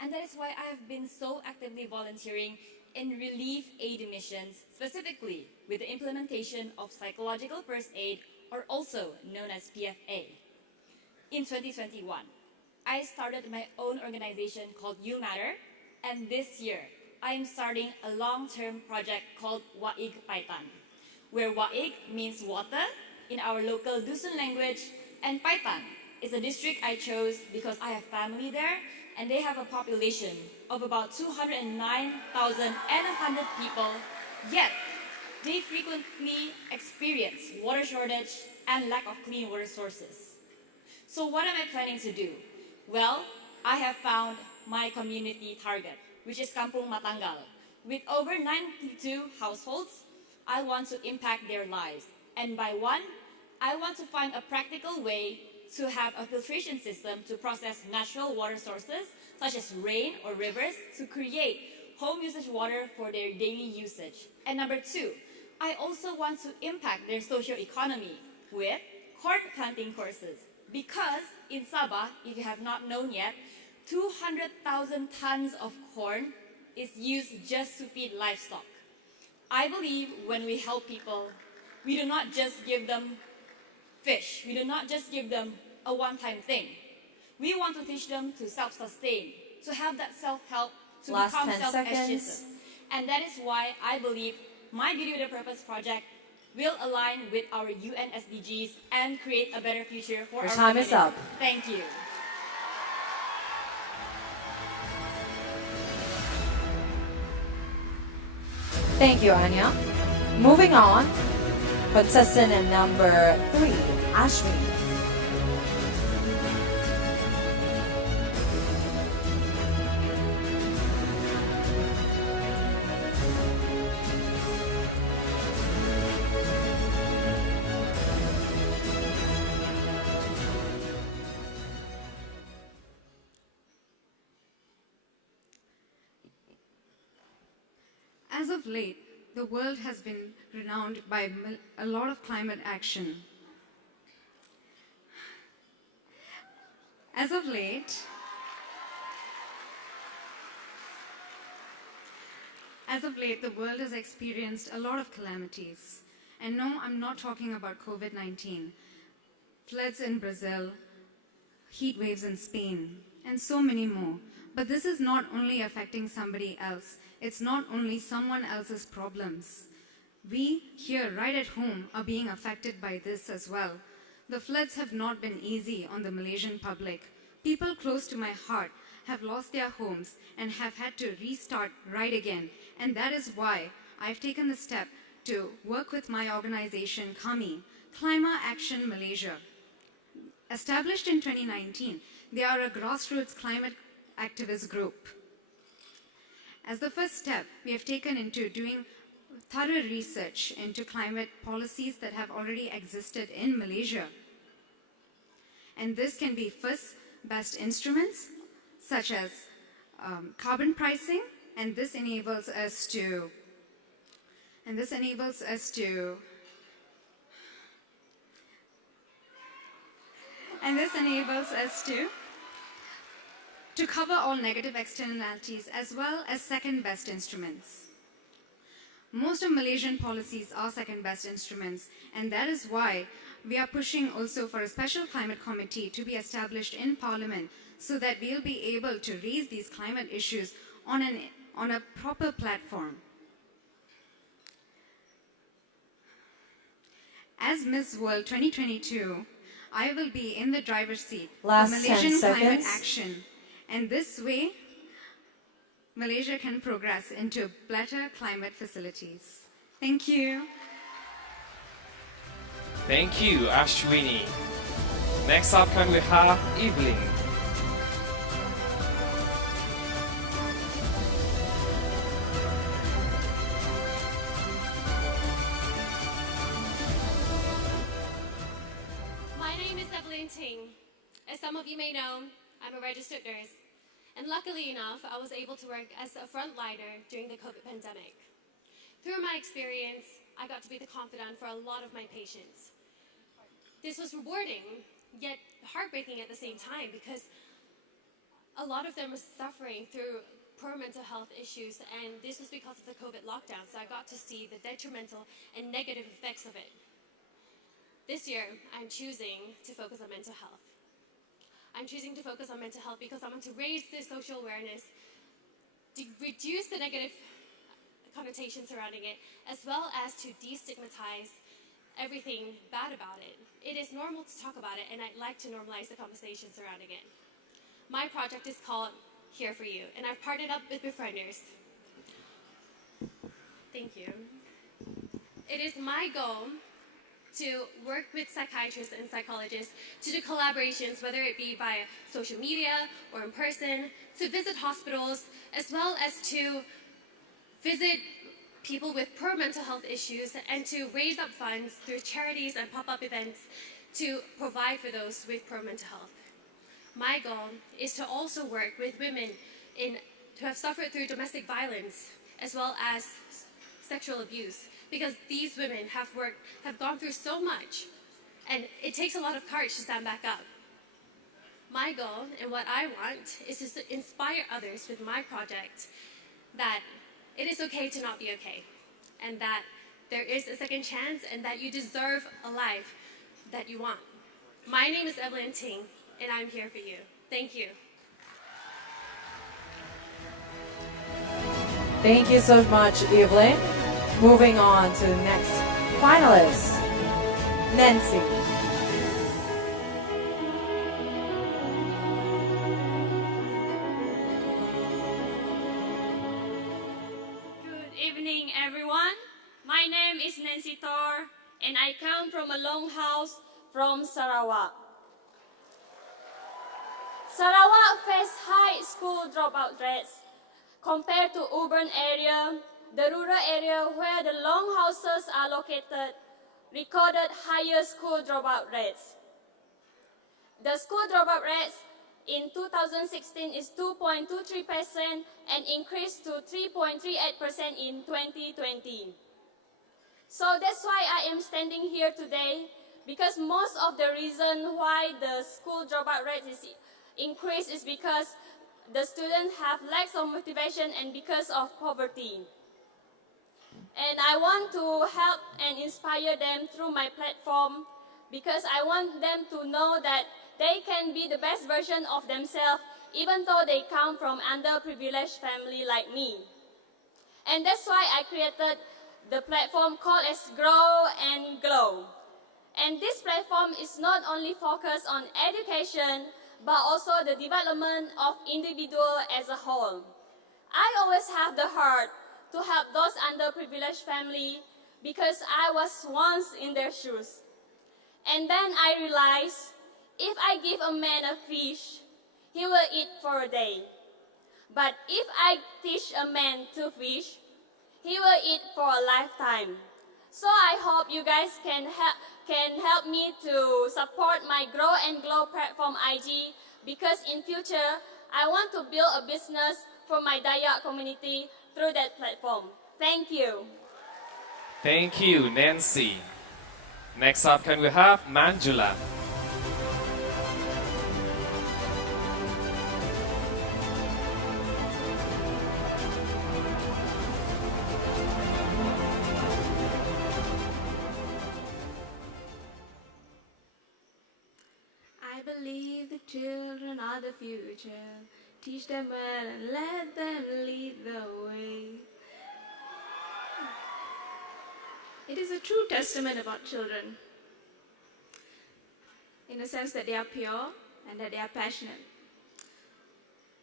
And that is why I have been so actively volunteering in relief aid missions, specifically with the implementation of psychological first aid, or also known as PFA. In 2021, I started my own organization called You Matter, and this year, I am starting a long-term project called Waig Paitan, where Waig means water in our local Dusun language, and Paitan is a district I chose because I have family there, and they have a population of about 209,100 people, yet they frequently experience water shortage and lack of clean water sources. So what am I planning to do? Well, I have found my community target, which is Kampung Matanggal. With over 92 households, I want to impact their lives. And by one, I want to find a practical way to have a filtration system to process natural water sources, such as rain or rivers, to create home usage water for their daily usage. And number two, I also want to impact their socio-economy with corn planting courses. Because in Sabah, if you have not known yet, 200,000 tons of corn is used just to feed livestock. I believe when we help people, we do not just give them fish. We do not just give them a one-time thing. We want to teach them to self-sustain, to have that self-help, to become self-efficient. And that is why I believe my Beauty with a Purpose project will align with our UN SDGs and create a better future for our time is up. Thank you. Thank you, Anya. Moving on, contestant number 3, Ashmi. As of late, the world has been renowned by a lot of climate action. As of late, the world has experienced a lot of calamities. And no, I'm not talking about COVID-19. Floods in Brazil, heat waves in Spain, and so many more. But this is not only affecting somebody else. It's not only someone else's problems. We here right at home are being affected by this as well. The floods have not been easy on the Malaysian public. People close to my heart have lost their homes and have had to restart right again. And that is why I've taken the step to work with my organization, KAMI, Climate Action Malaysia. Established in 2019, they are a grassroots climate activist group. As the first step, we have taken into doing thorough research into climate policies that have already existed in Malaysia. And this can be first best instruments such as carbon pricing, and this enables us to cover all negative externalities as well as second best instruments. Most of Malaysian policies are second best instruments, and that is why we are pushing also for a special climate committee to be established in Parliament so that we'll be able to raise these climate issues on a proper platform. As Miss World 2022, I will be in the driver's seat Last for 10 Malaysian climate seconds. action, and this way Malaysia can progress into better climate facilities. Thank you. Thank you, Ashwini. Next up, can we have Evelyn? My name is Evelyn Ting. As some of you may know, I'm a registered nurse. And luckily enough, I was able to work as a frontliner during the COVID pandemic. Through my experience, I got to be the confidant for a lot of my patients. This was rewarding, yet heartbreaking at the same time, because a lot of them were suffering through poor mental health issues, and this was because of the COVID lockdown, so I got to see the detrimental and negative effects of it. This year, I'm choosing to focus on mental health. I'm choosing to focus on mental health because I want to raise the social awareness, to reduce the negative connotations surrounding it, as well as to destigmatize everything bad about it. It is normal to talk about it, and I'd like to normalize the conversation surrounding it. My project is called Here For You, and I've partnered up with Befrienders. Thank you. It is my goal to work with psychiatrists and psychologists to do collaborations, whether it be via social media or in person, to visit hospitals, as well as to visit people with poor mental health issues and to raise up funds through charities and pop-up events to provide for those with poor mental health. My goal is to also work with women who have suffered through domestic violence as well as sexual abuse, because these women have gone through so much, and it takes a lot of courage to stand back up. My goal and what I want is to inspire others with my project that it is okay to not be okay, and that there is a second chance, and that you deserve a life that you want. My name is Evelyn Ting, and I'm here for you. Thank you. Thank you so much, Evelyn. Moving on to the next finalist, Nancy. Good evening, everyone. My name is Nancy Tor, and I come from a longhouse from Sarawak. Sarawak faces high school dropout rates. Compared to urban area, the rural area where the longhouses are located recorded higher school dropout rates. The school dropout rates in 2016 is 2.23% and increased to 3.38% in 2020. So that's why I am standing here today, because most of the reason why the school dropout rate is increased is because the students have lack of motivation and because of poverty. And I want to help and inspire them through my platform, because I want them to know that they can be the best version of themselves even though they come from underprivileged family like me. And that's why I created the platform called as Grow and Glow. And this platform is not only focused on education, but also the development of individual as a whole. I always have the heart to help those underprivileged family because I was once in their shoes. And then I realized, if I give a man a fish, he will eat for a day. But if I teach a man to fish, he will eat for a lifetime. So I hope you guys can help can help me to support my Grow and Glow platform IG, because in future, I want to build a business for my Dayak community through that platform. Thank you. Thank you, Nancy. Next up, can we have Manjula? I believe the children are the future. Teach them well and let them lead the way. It is a true testament about children, in the sense that they are pure and that they are passionate.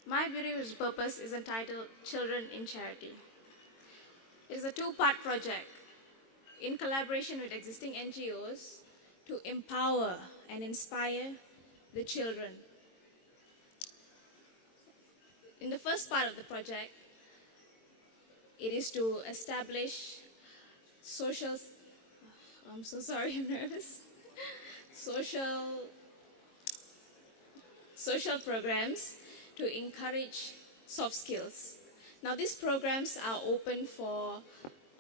My Beauty with Purpose is entitled Children in Charity. It is a two-part project in collaboration with existing NGOs to empower and inspire the children. In the first part of the project, it is to establish I'm so sorry, I'm nervous. Social programs to encourage soft skills. Now, these programs are open for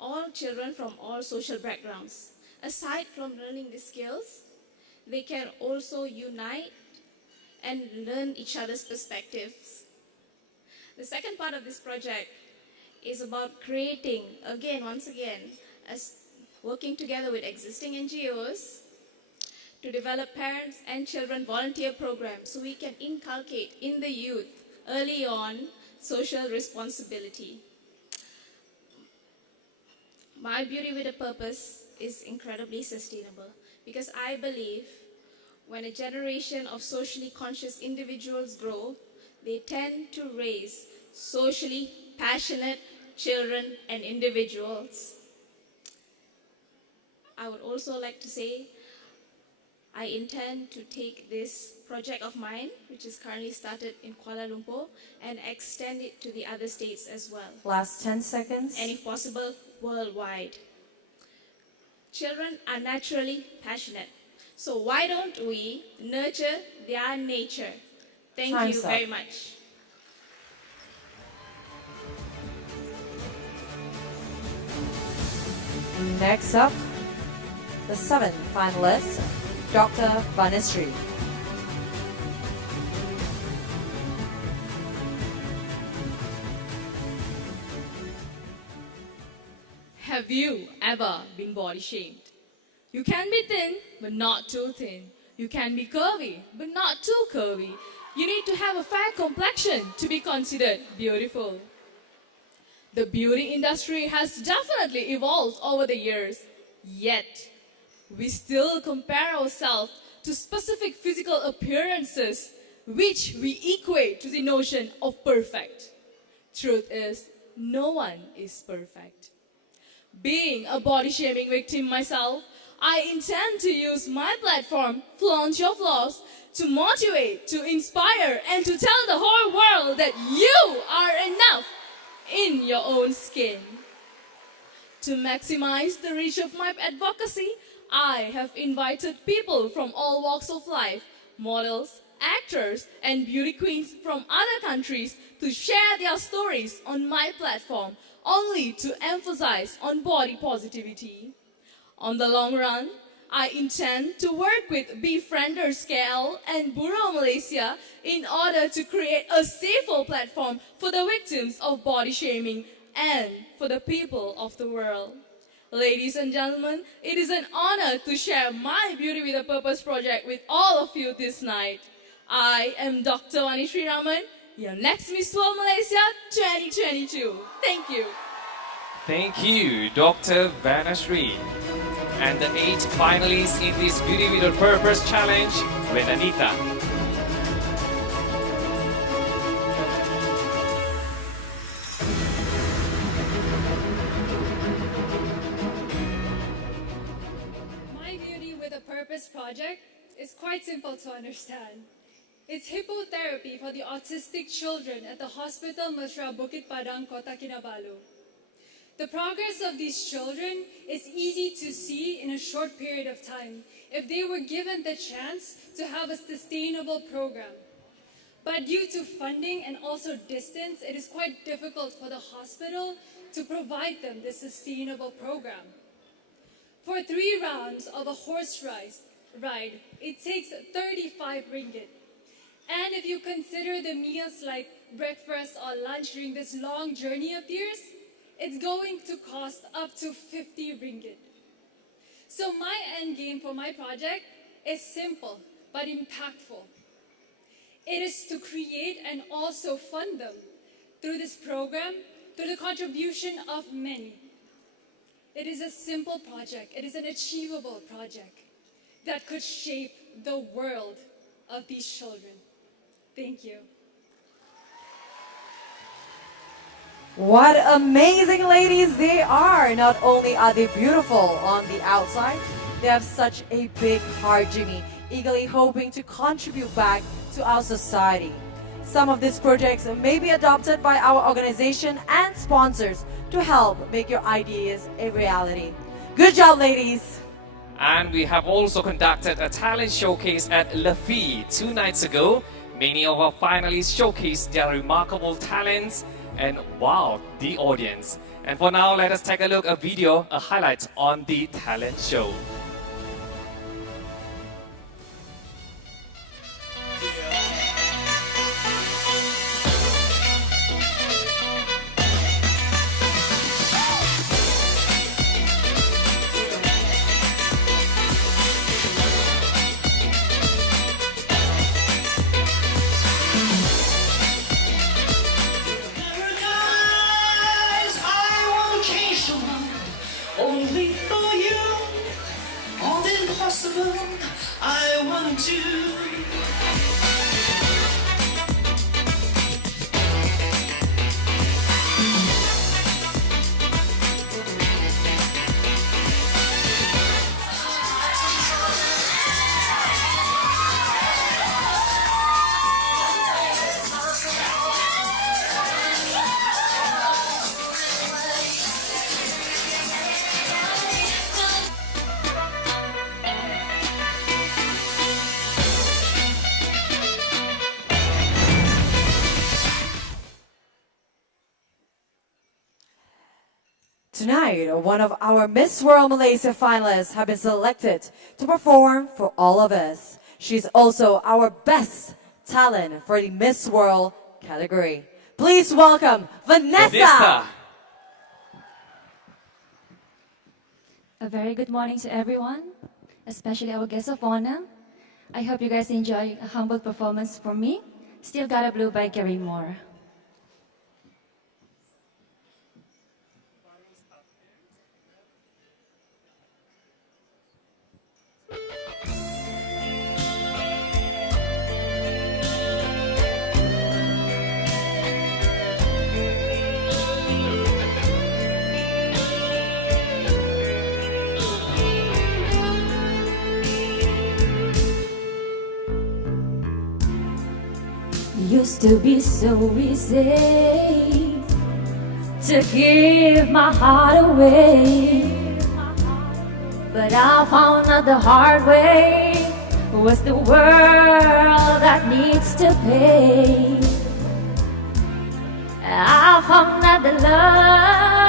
all children from all social backgrounds. Aside from learning these skills, they can also unite and learn each other's perspectives. The second part of this project is about creating, once again, working together with existing NGOs to develop parents and children volunteer programs so we can inculcate in the youth early on social responsibility. My Beauty with a Purpose is incredibly sustainable because I believe when a generation of socially conscious individuals grow, they tend to raise socially passionate children and individuals. I would also like to say I intend to take this project of mine, which is currently started in Kuala Lumpur, and extend it to the other states as well. Last 10 seconds. And if possible, worldwide. Children are naturally passionate. So why don't we nurture their nature? Thank Time's you up. very much. Next up, the 7th finalist, Dr. Vanishri. Have you ever been body shamed? You can be thin, but not too thin. You can be curvy, but not too curvy. You need to have a fair complexion to be considered beautiful. The beauty industry has definitely evolved over the years, yet we still compare ourselves to specific physical appearances, which we equate to the notion of perfect. Truth is, no one is perfect. Being a body shaming victim myself, I intend to use my platform, Flaunt Your Flaws, to motivate, to inspire, and to tell the whole world that you are enough in your own skin. To maximize the reach of my advocacy, I have invited people from all walks of life, models, actors, and beauty queens from other countries to share their stories on my platform, only to emphasize on body positivity. On the long run, I intend to work with Befrienders KL and Bureau Malaysia in order to create a safer platform for the victims of body shaming and for the people of the world. Ladies and gentlemen, it is an honor to share my Beauty with a Purpose project with all of you this night. I am Dr. Vanishri Raman, your next Miss World Malaysia 2022. Thank you. Thank you, Dr. Vanishri. And the 8 finalists in this Beauty with a Purpose challenge with Anita. My Beauty with a Purpose project is quite simple to understand. It's hippotherapy for the autistic children at the Hospital Mesra Bukit Padang, Kota Kinabalu. The progress of these children is easy to see in a short period of time if they were given the chance to have a sustainable program. But due to funding and also distance, it is quite difficult for the hospital to provide them this sustainable program. For 3 rounds of a horse ride, it takes 35 ringgit. And if you consider the meals like breakfast or lunch during this long journey of theirs, it's going to cost up to 50 ringgit. So my end game for my project is simple but impactful. It is to create and also fund them through this program, through the contribution of many. It is a simple project. It is an achievable project that could shape the world of these children. Thank you. What amazing ladies they are! Not only are they beautiful on the outside, they have such a big heart, Jimmy, eagerly hoping to contribute back to our society. Some of these projects may be adopted by our organization and sponsors to help make your ideas a reality. Good job, ladies! And we have also conducted a talent showcase at La Fille 2 nights ago. Many of our finalists showcased their remarkable talents and wowed the audience. And for now, let us take a look at a video, a highlight on the talent show. Only for you, all the impossible I want to do. Tonight, one of our Miss World Malaysia finalists have been selected to perform for all of us. She's also our best talent for the Miss World category. Please welcome Vanessa! A very good morning to everyone, especially our guests of honor. I hope you guys enjoy a humble performance from me, Still Got a Blue by Gary Moore. Used to be so easy to give my heart away, but I found out the hard way was the world that needs to pay. I found that the love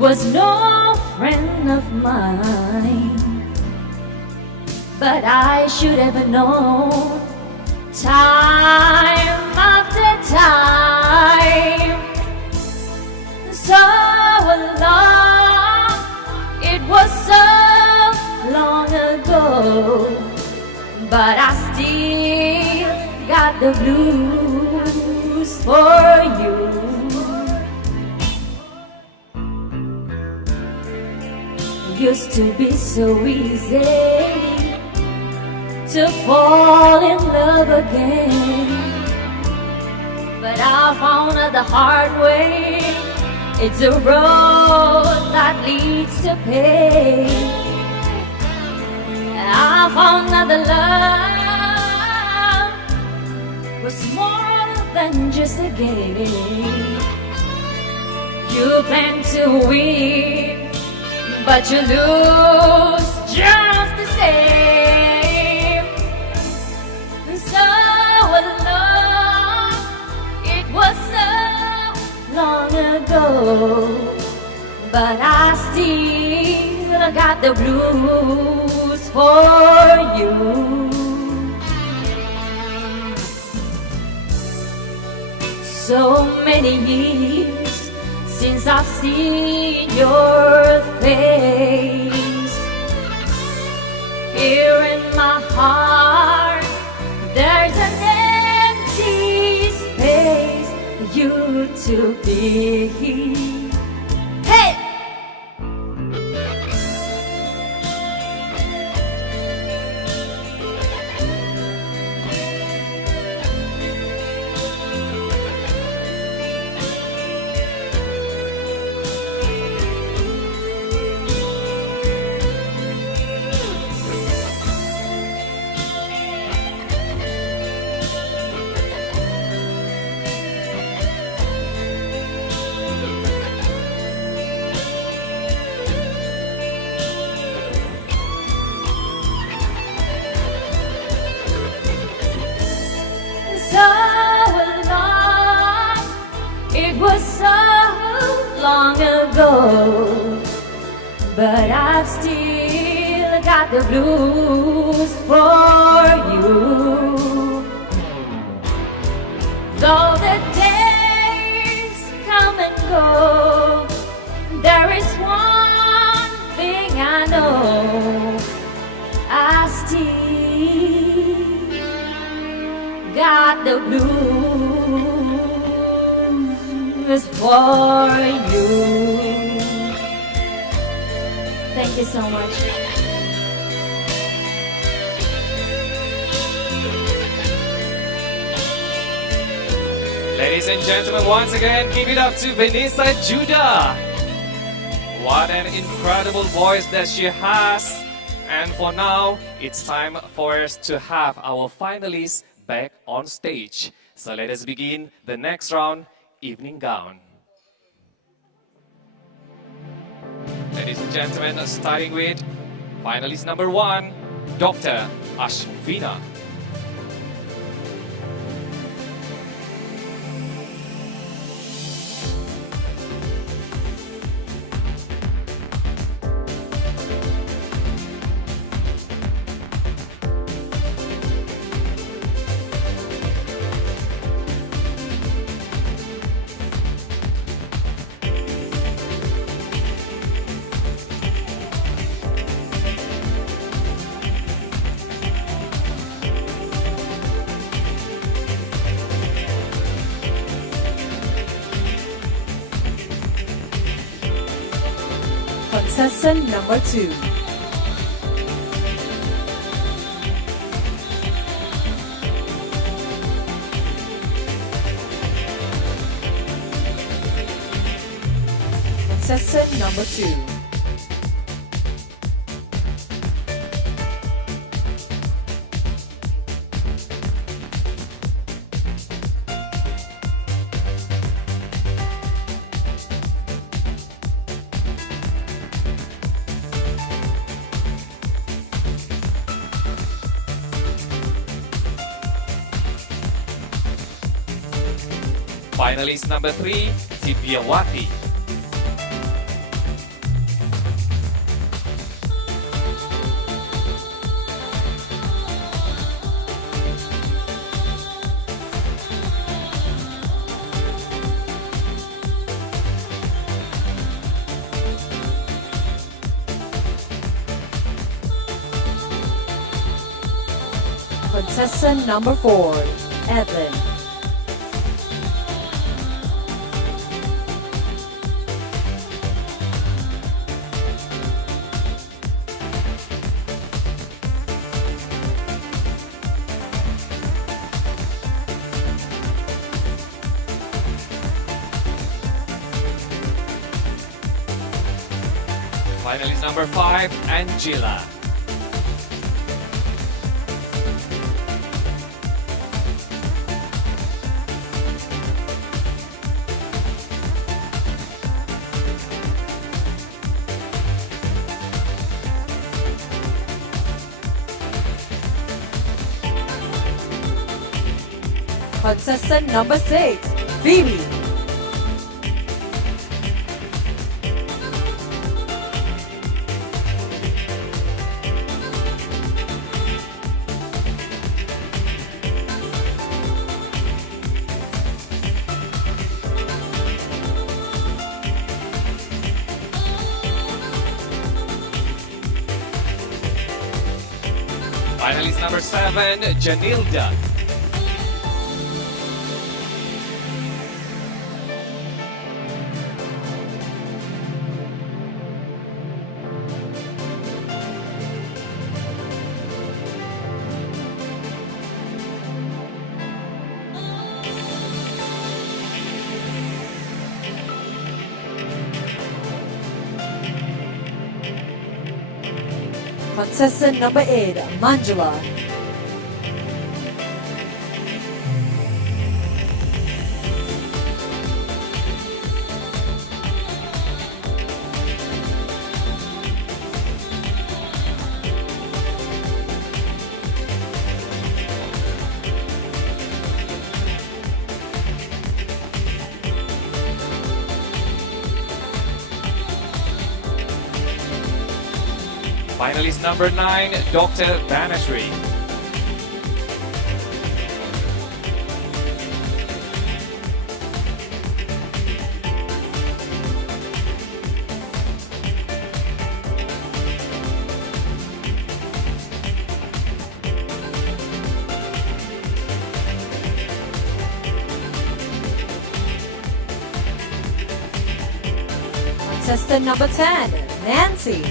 was no friend of mine, but I should have known time after time. So long, it was so long ago, but I still got the blues for you. Used to be so easy to fall in love again, but I found out the hard way. It's a road that leads to pain. I found out the love was more than just a game. You plan to win, but you lose just the same. So alone, it was so long ago, but I still got the blues for you. So many years since I've seen your face. Here in my heart, there's an empty space for you to be. Hey! So long, it was so long ago, but I've still got the blues for you. Though the days come and go, there is one thing I know, I still got the blues for you. Thank you so much. Ladies and gentlemen, once again, give it up to Vanessa Judah. What an incredible voice that she has. And for now, it's time for us to have our finalists back on stage. So let us begin the next round, Evening Gown. Ladies and gentlemen, starting with finalist number 1, Dr. Ashvina. Contestant number 2. Contestant number 2. Finalist number 3, Sivyawati. Contestant number 4, Evelyn. Finalist number 5, Angela. Contestant number 6, Phoebe. Finalist number 7, Janilda. Contestant number 8, Manjula. Finalist number 9, Dr. Banashri. Contestant number 10, Nancy.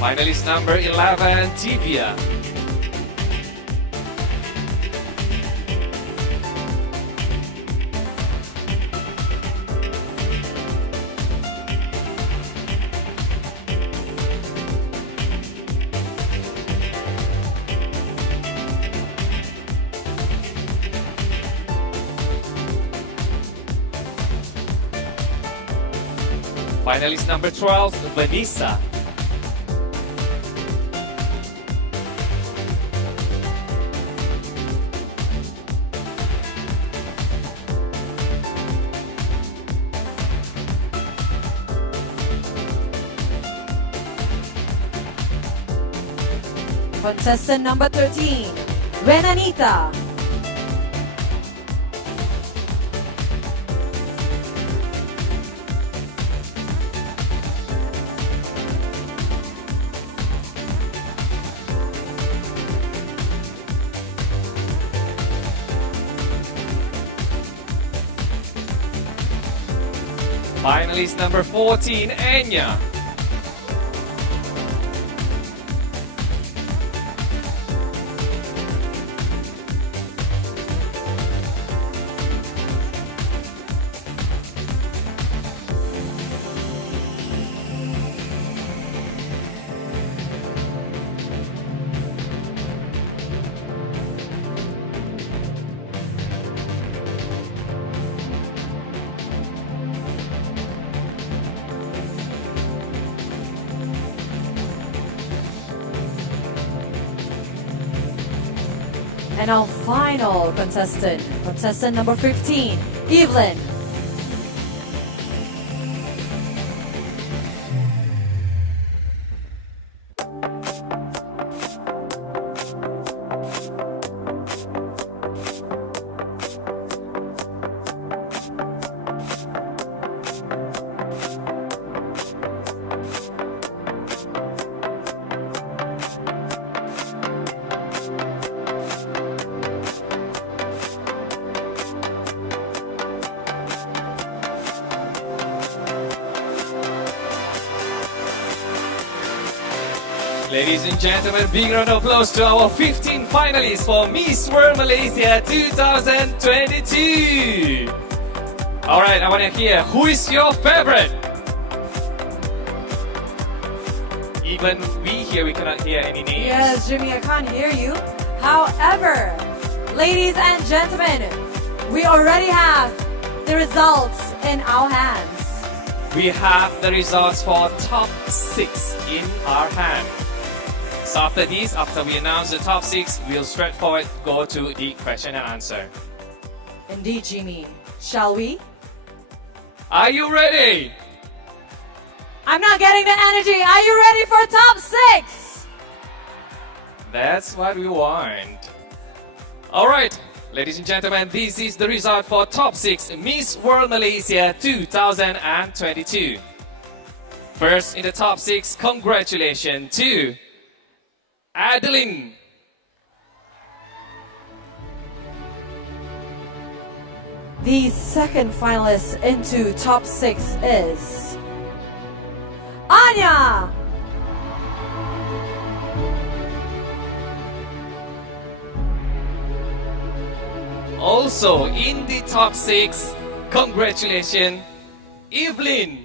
Finalist number 11, Tivia. Finalist number 12, Vanessa. Contestant number 13, Renanita. Finalist number 14, Enya. And our final contestant, contestant number 15, Evelyn. Ladies and gentlemen, big round of applause to our 15 finalists for Miss World Malaysia 2022. All right, I want to hear, who is your favorite? Even we here, we cannot hear any names. Yes, Jimmy, I can't hear you. However, ladies and gentlemen, we already have the results in our hands. We have the results for top 6 in our hand. So after this, after we announce the top 6, we'll straightforward go to the question and answer. Indeed, Jimmy. Shall we? Are you ready? I'm not getting the energy. Are you ready for top 6? That's what we want. All right, ladies and gentlemen, this is the result for top 6 Miss World Malaysia 2022. First in the top 6, congratulations to Adeline. The second finalist into top 6 is Anya. Also in the top 6, congratulations, Evelyn.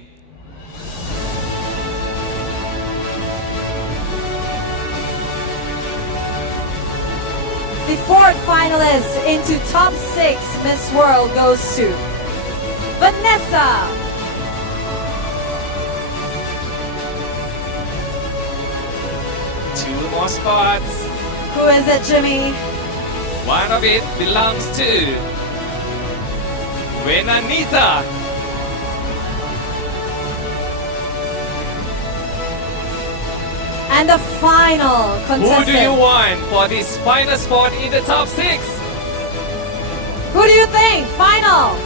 The fourth finalist into top 6 Miss World goes to Vanessa. 2 more spots. Who is it, Jimmy? One of it belongs to Renanita. And the final contestant. Who do you want for this final spot in the top 6? Who do you think? Final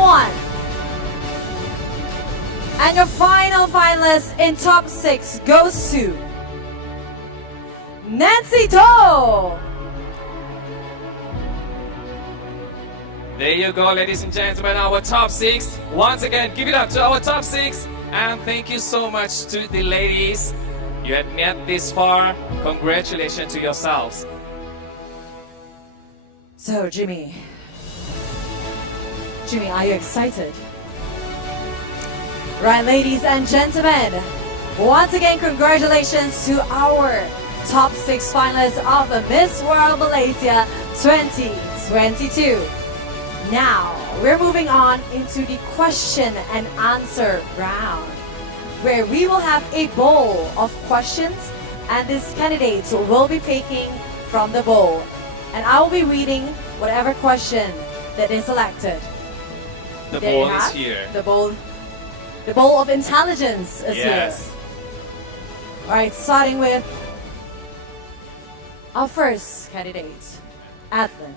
one. And your final finalist in top 6 goes to Nancy To. There you go, ladies and gentlemen, our top 6. Once again, give it up to our top 6. And thank you so much to the ladies. You had made this far. Congratulations to yourselves. So, Jimmy, are you excited? Right, ladies and gentlemen, once again, congratulations to our top 6 finalists of the Miss World Malaysia 2022. Now, we're moving on into the question and answer round, where we will have a bowl of questions and these candidates will be picking from the bowl. And I will be reading whatever question that is selected. The There you ball is have here. The bowl of intelligence is Yes. here. Alright, starting with our first candidate, Adlin.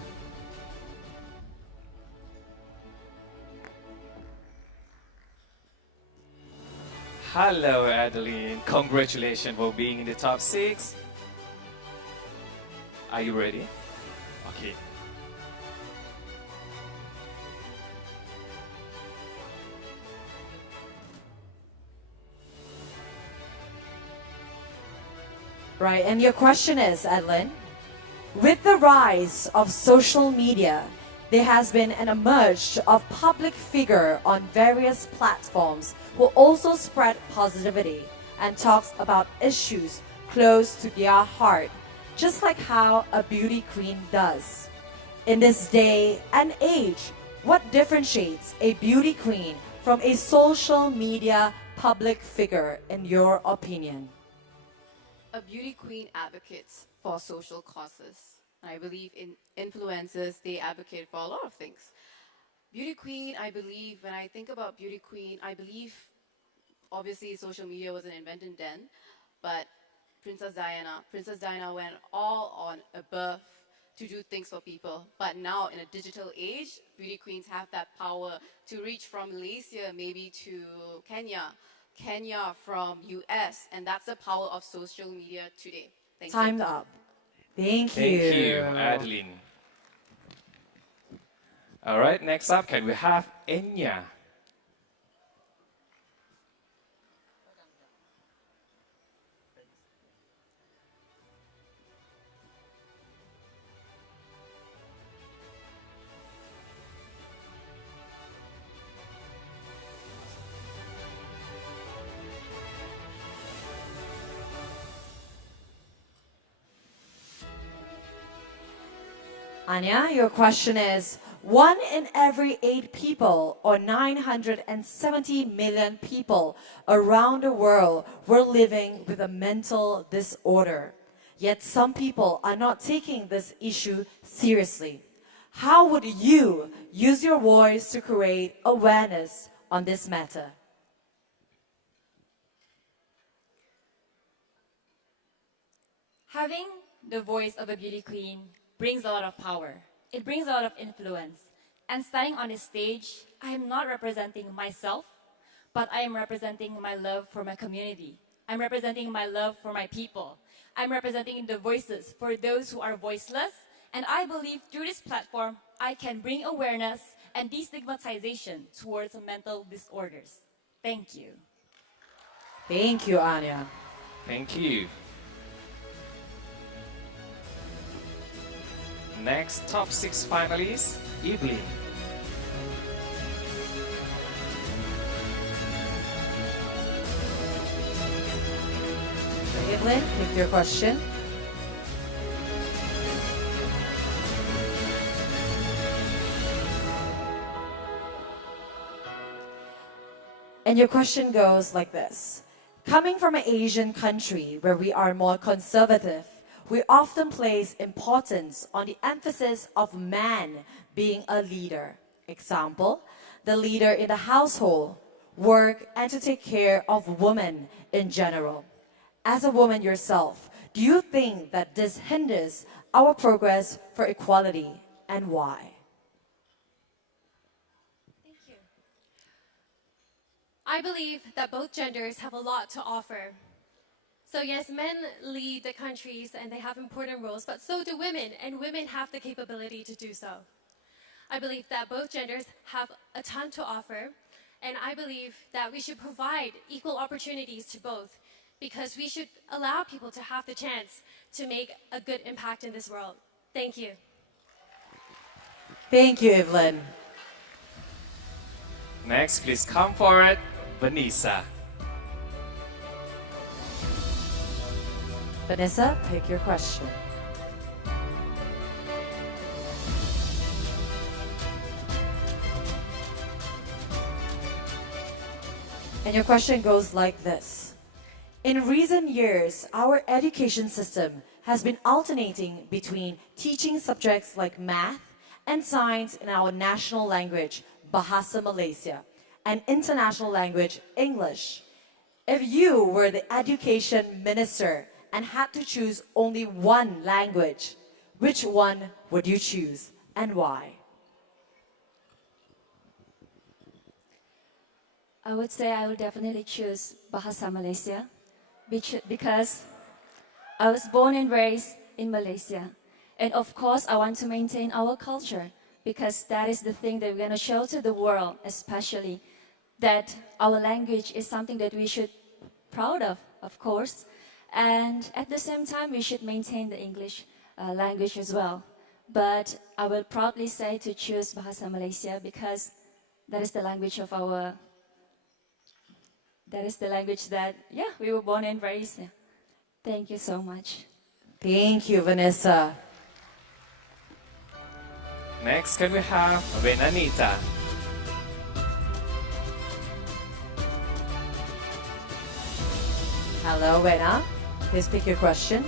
Hello, Adeline. Congratulations for being in the top 6. Are you ready? Okay. Right, and your question is, Adlin, with the rise of social media, there has been an emerge of public figure on various platforms who also spread positivity and talks about issues close to their heart, just like how a beauty queen does. In this day and age, what differentiates a beauty queen from a social media public figure in your opinion? A beauty queen advocates for social causes. I believe in influencers, they advocate for a lot of things. Beauty queen, I believe, when I think about beauty queen, I believe, obviously social media wasn't invented then, but Princess Diana went all on above to do things for people. But now in a digital age, beauty queens have that power to reach from Malaysia maybe to Kenya from US, and that's the power of social media today. Thank you. Time's up. Thank you. Thank you, Adeline. All right, next up, can we have Enya? Anya, your question is, 1 in every 8 people, or 970 million people around the world, were living with a mental disorder. Yet some people are not taking this issue seriously. How would you use your voice to create awareness on this matter? Having the voice of a beauty queen brings a lot of power. It brings a lot of influence. And standing on this stage, I am not representing myself, but I am representing my love for my community. I'm representing my love for my people. I'm representing the voices for those who are voiceless. And I believe through this platform, I can bring awareness and destigmatization towards mental disorders. Thank you. Thank you, Anya. Thank you. Next, top 6 finalists, Evelyn. Evelyn, pick your question. And your question goes like this. Coming from an Asian country where we are more conservative, we often place importance on the emphasis of man being a leader. Example, the leader in the household, work, and to take care of women in general. As a woman yourself, do you think that this hinders our progress for equality, and why? I believe that both genders have a lot to offer. So yes, men lead the countries and they have important roles, but so do women, and women have the capability to do so. I believe that both genders have a ton to offer, and I believe that we should provide equal opportunities to both, because we should allow people to have the chance to make a good impact in this world. Thank you. Thank you, Evelyn. Next, please come forward, Vanessa. Vanessa, pick your question. And your question goes like this. In recent years, our education system has been alternating between teaching subjects like math and science in our national language, Bahasa Malaysia, and international language, English. If you were the education minister and had to choose only one language, which one would you choose and why? I would say I would definitely choose Bahasa Malaysia because I was born and raised in Malaysia. And of course, I want to maintain our culture because that is the thing that we're going to show to the world, especially that our language is something that we should be proud of course. And at the same time, we should maintain the English language as well. But I will proudly say to choose Bahasa Malaysia because that is the language of our, that is the language that, yeah, we were born and raised. Yeah. Thank you so much. Thank you, Vanessa. Next, can we have Benanita? Hello, Wena. Please pick your question.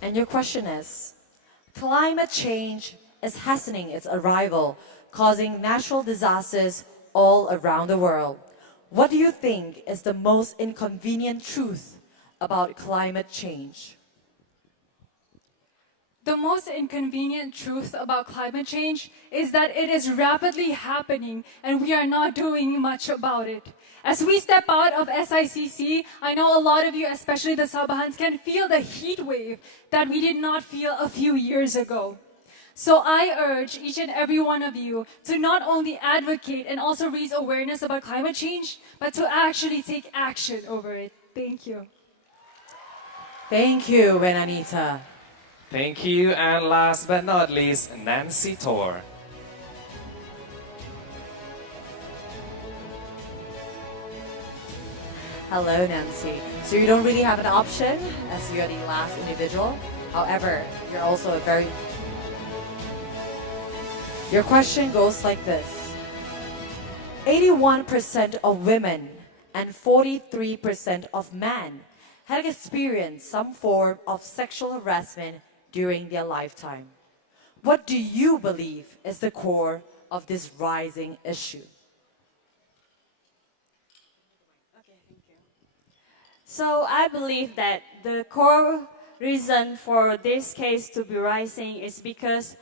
And your question is, climate change is hastening its arrival, causing natural disasters all around the world. What do you think is the most inconvenient truth about climate change? The most inconvenient truth about climate change is that it is rapidly happening and we are not doing much about it. As we step out of SICC, I know a lot of you, especially the Sabahans, can feel the heat wave that we did not feel a few years ago. So I urge each and every one of you to not only advocate and also raise awareness about climate change, but to actually take action over it. Thank you. Thank you, Benanita. Thank you, and last but not least, Nancy Tor. Hello, Nancy. So you don't really have an option as you're the last individual. However, you're also a very... Your question goes like this. 81% of women and 43% of men had experienced some form of sexual harassment during their lifetime. What do you believe is the core of this rising issue? So I believe that the core reason for this case to be rising is because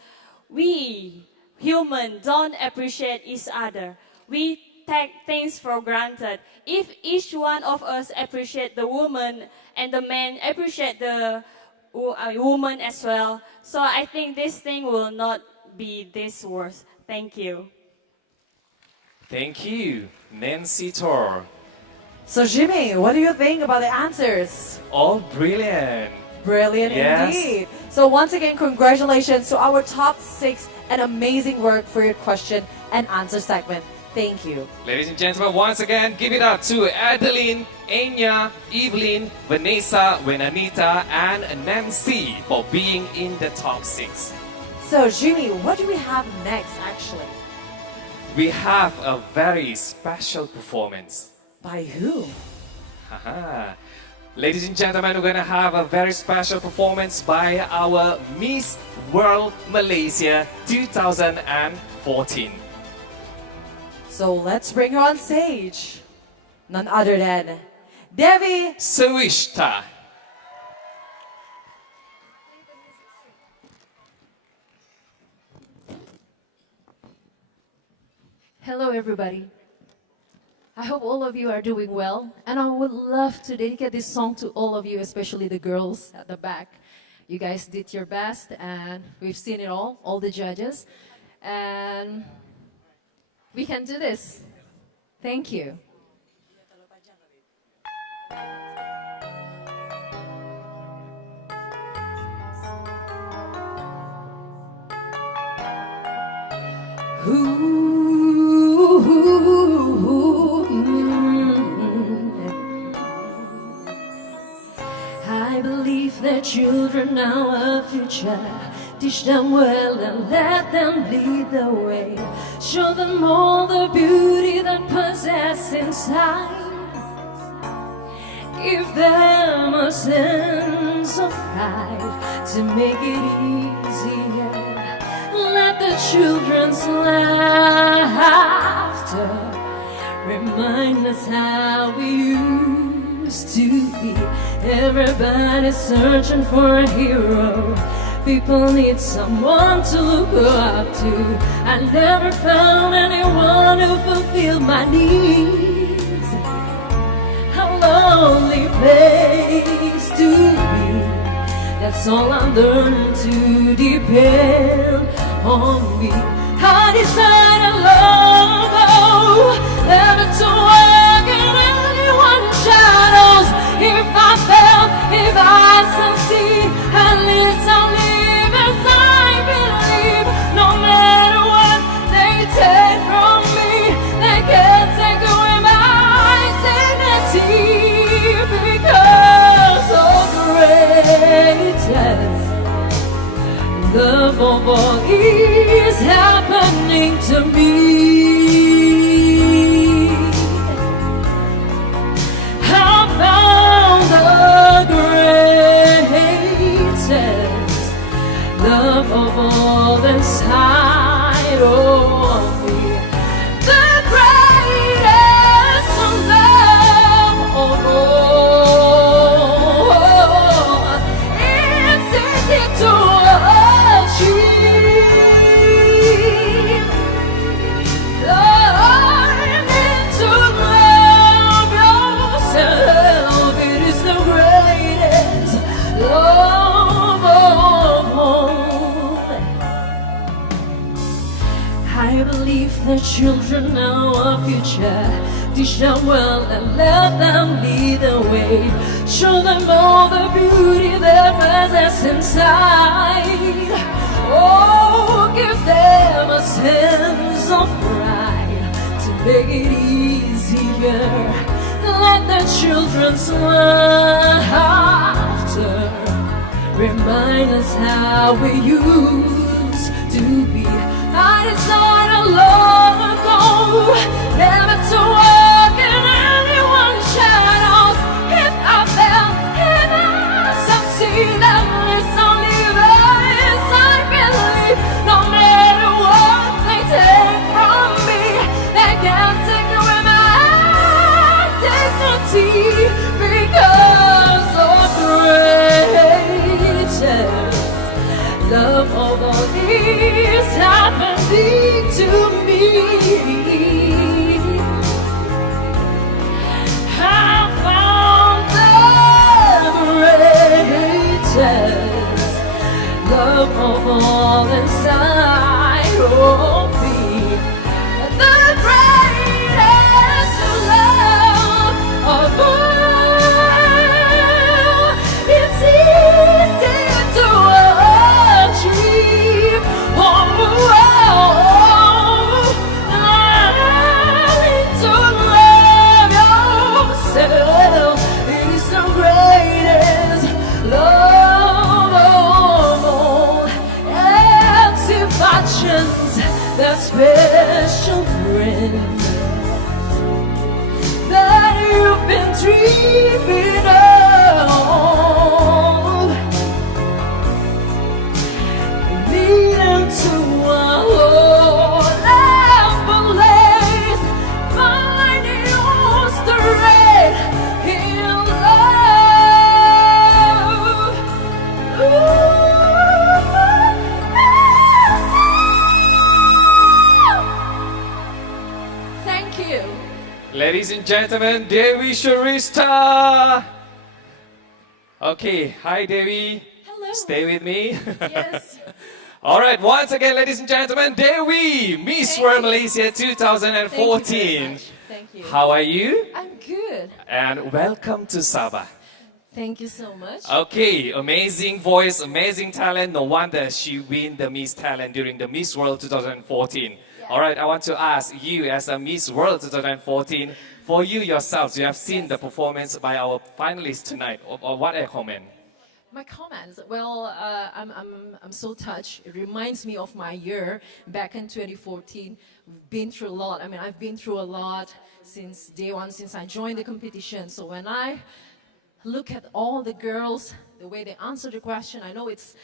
we humans don't appreciate each other. We take things for granted. If each one of us appreciate the woman and the man appreciate the woman as well, so I think this thing will not be this worse. Thank you. Thank you, Nancy Tor. So Jimmy, what do you think about the answers? All brilliant. Brilliant Yes. indeed. So once again, congratulations to our top 6 and amazing work for your question and answer segment. Thank you. Ladies and gentlemen, once again, give it up to Adeline, Anya, Evelyn, Vanessa, Wenanita, and Nancy for being in the top 6. So Jimmy, what do we have next actually? We have a very special performance. By who? Haha. Ladies and gentlemen, we're going to have a very special performance by our Miss World Malaysia 2014. So let's bring her on stage. None other than Devi Sawishta. Hello everybody. I hope all of you are doing well, and I would love to dedicate this song to all of you, especially the girls at the back. You guys did your best, and we've seen it all the judges, and we can do this. Thank you. I believe that children are our future. Teach them well and let them lead the way. Show them all the beauty that possess inside. Give them a sense of pride to make it easier. Let the children's laughter remind us how we used to be. Everybody's searching for a hero. People need someone to look up to. I never found anyone who fulfilled my needs. A lonely place to be. That's all I learned to depend on me. I decided long ago never to work in anyone's shadows. If I fail, if I succeed, at least I'll live as I believe. No matter what they take from me, they can't take away my dignity. Because of greatness, love of all is happening to me. I found the greatest love of all inside of me. The greatest love of all. It's easy to achieve. Learn to love yourself. It is the greatest love of all. I believe that children are our future. Teach them well and let them lead the way. Show them all the beauty they possess inside. Oh, give them a sense of pride to make it easier. let the children's laughter remind us how we used to be. I decided long ago never to walk in anyone's shadows. If I fell, if I succeed, at least I'll leave as I believe. No matter what they take from me, they can't take away my dignity, because of greatest love of all is happening to me. I found the greatest love of all inside of me. The greatest love of all. It's easy to achieve. Learning to love yourself. It is the greatest love of all. Activations, the special friend that you've been dreaming of, leading to a whole ample place, finding your strength in love. Thank you. Ladies and gentlemen, Dewi Sharista. Okay, hi Dewi. Hello. Stay with me. Yes. All right, once again, ladies and gentlemen, Dewi, Miss World Malaysia 2014. Thank you. How are you? I'm good. And welcome to Sabah. Thank you so much. Okay, amazing voice, amazing talent. No wonder she win the Miss Talent during the Miss World 2014. All right, I want to ask you as a Miss World 2014, for you yourselves, you have seen the performance by our finalists tonight. Or what a comment? My comments, well, I'm so touched. It reminds me of my year back in 2014. We've been through a lot. I mean, I've been through a lot since day one, since I joined the competition. So when I look at all the girls, the way they answer the question, I know it's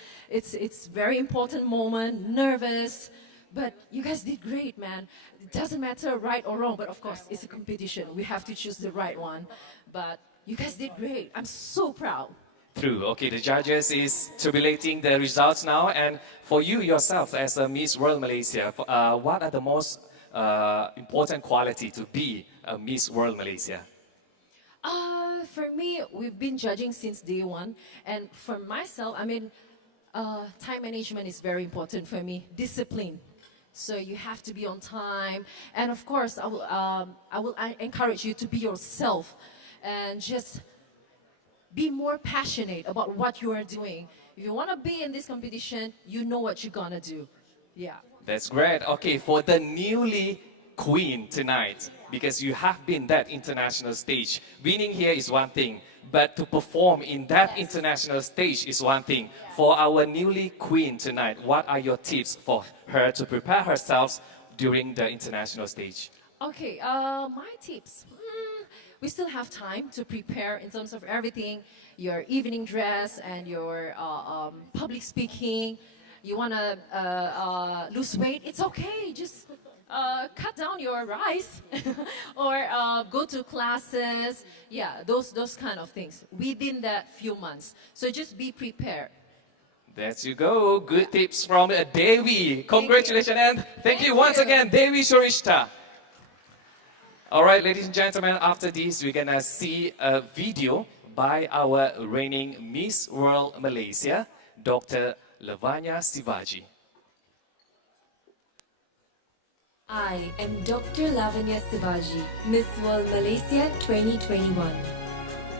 very important moment, nervous, but you guys did great, man. It doesn't matter right or wrong, but of course, it's a competition. We have to choose the right one. But you guys did great. I'm so proud. True. Okay, the judges is tabulating the results now. And for you yourself as a Miss World Malaysia, what are the most important quality to be a Miss World Malaysia? For me, we've been judging since day one. And for myself, I mean, time management is very important for me. Discipline. So you have to be on time. And of course, I will encourage you to be yourself and just be more passionate about what you are doing. If you want to be in this competition, you know what you're gonna do. Yeah. That's great. Okay, for the newly queen tonight, because you have been that international stage, winning here is one thing, but to perform in that international stage is one thing. For our newly queen tonight, what are your tips for her to prepare herself during the international stage? Okay, my tips. We still have time to prepare in terms of everything, your evening dress and your public speaking. You want to lose weight, it's okay. Just cut down your rice or go to classes. Yeah, those kind of things within that few months. So just be prepared. There you go. Good tips from Dewi. Congratulations and thank you once again, Dewi Surishta. All right, ladies and gentlemen, after this, we're going to see a video by our reigning Miss World Malaysia, Dr. Lavanya Sivaji. I am Dr. Lavanya Sivaji, Miss World Malaysia 2021.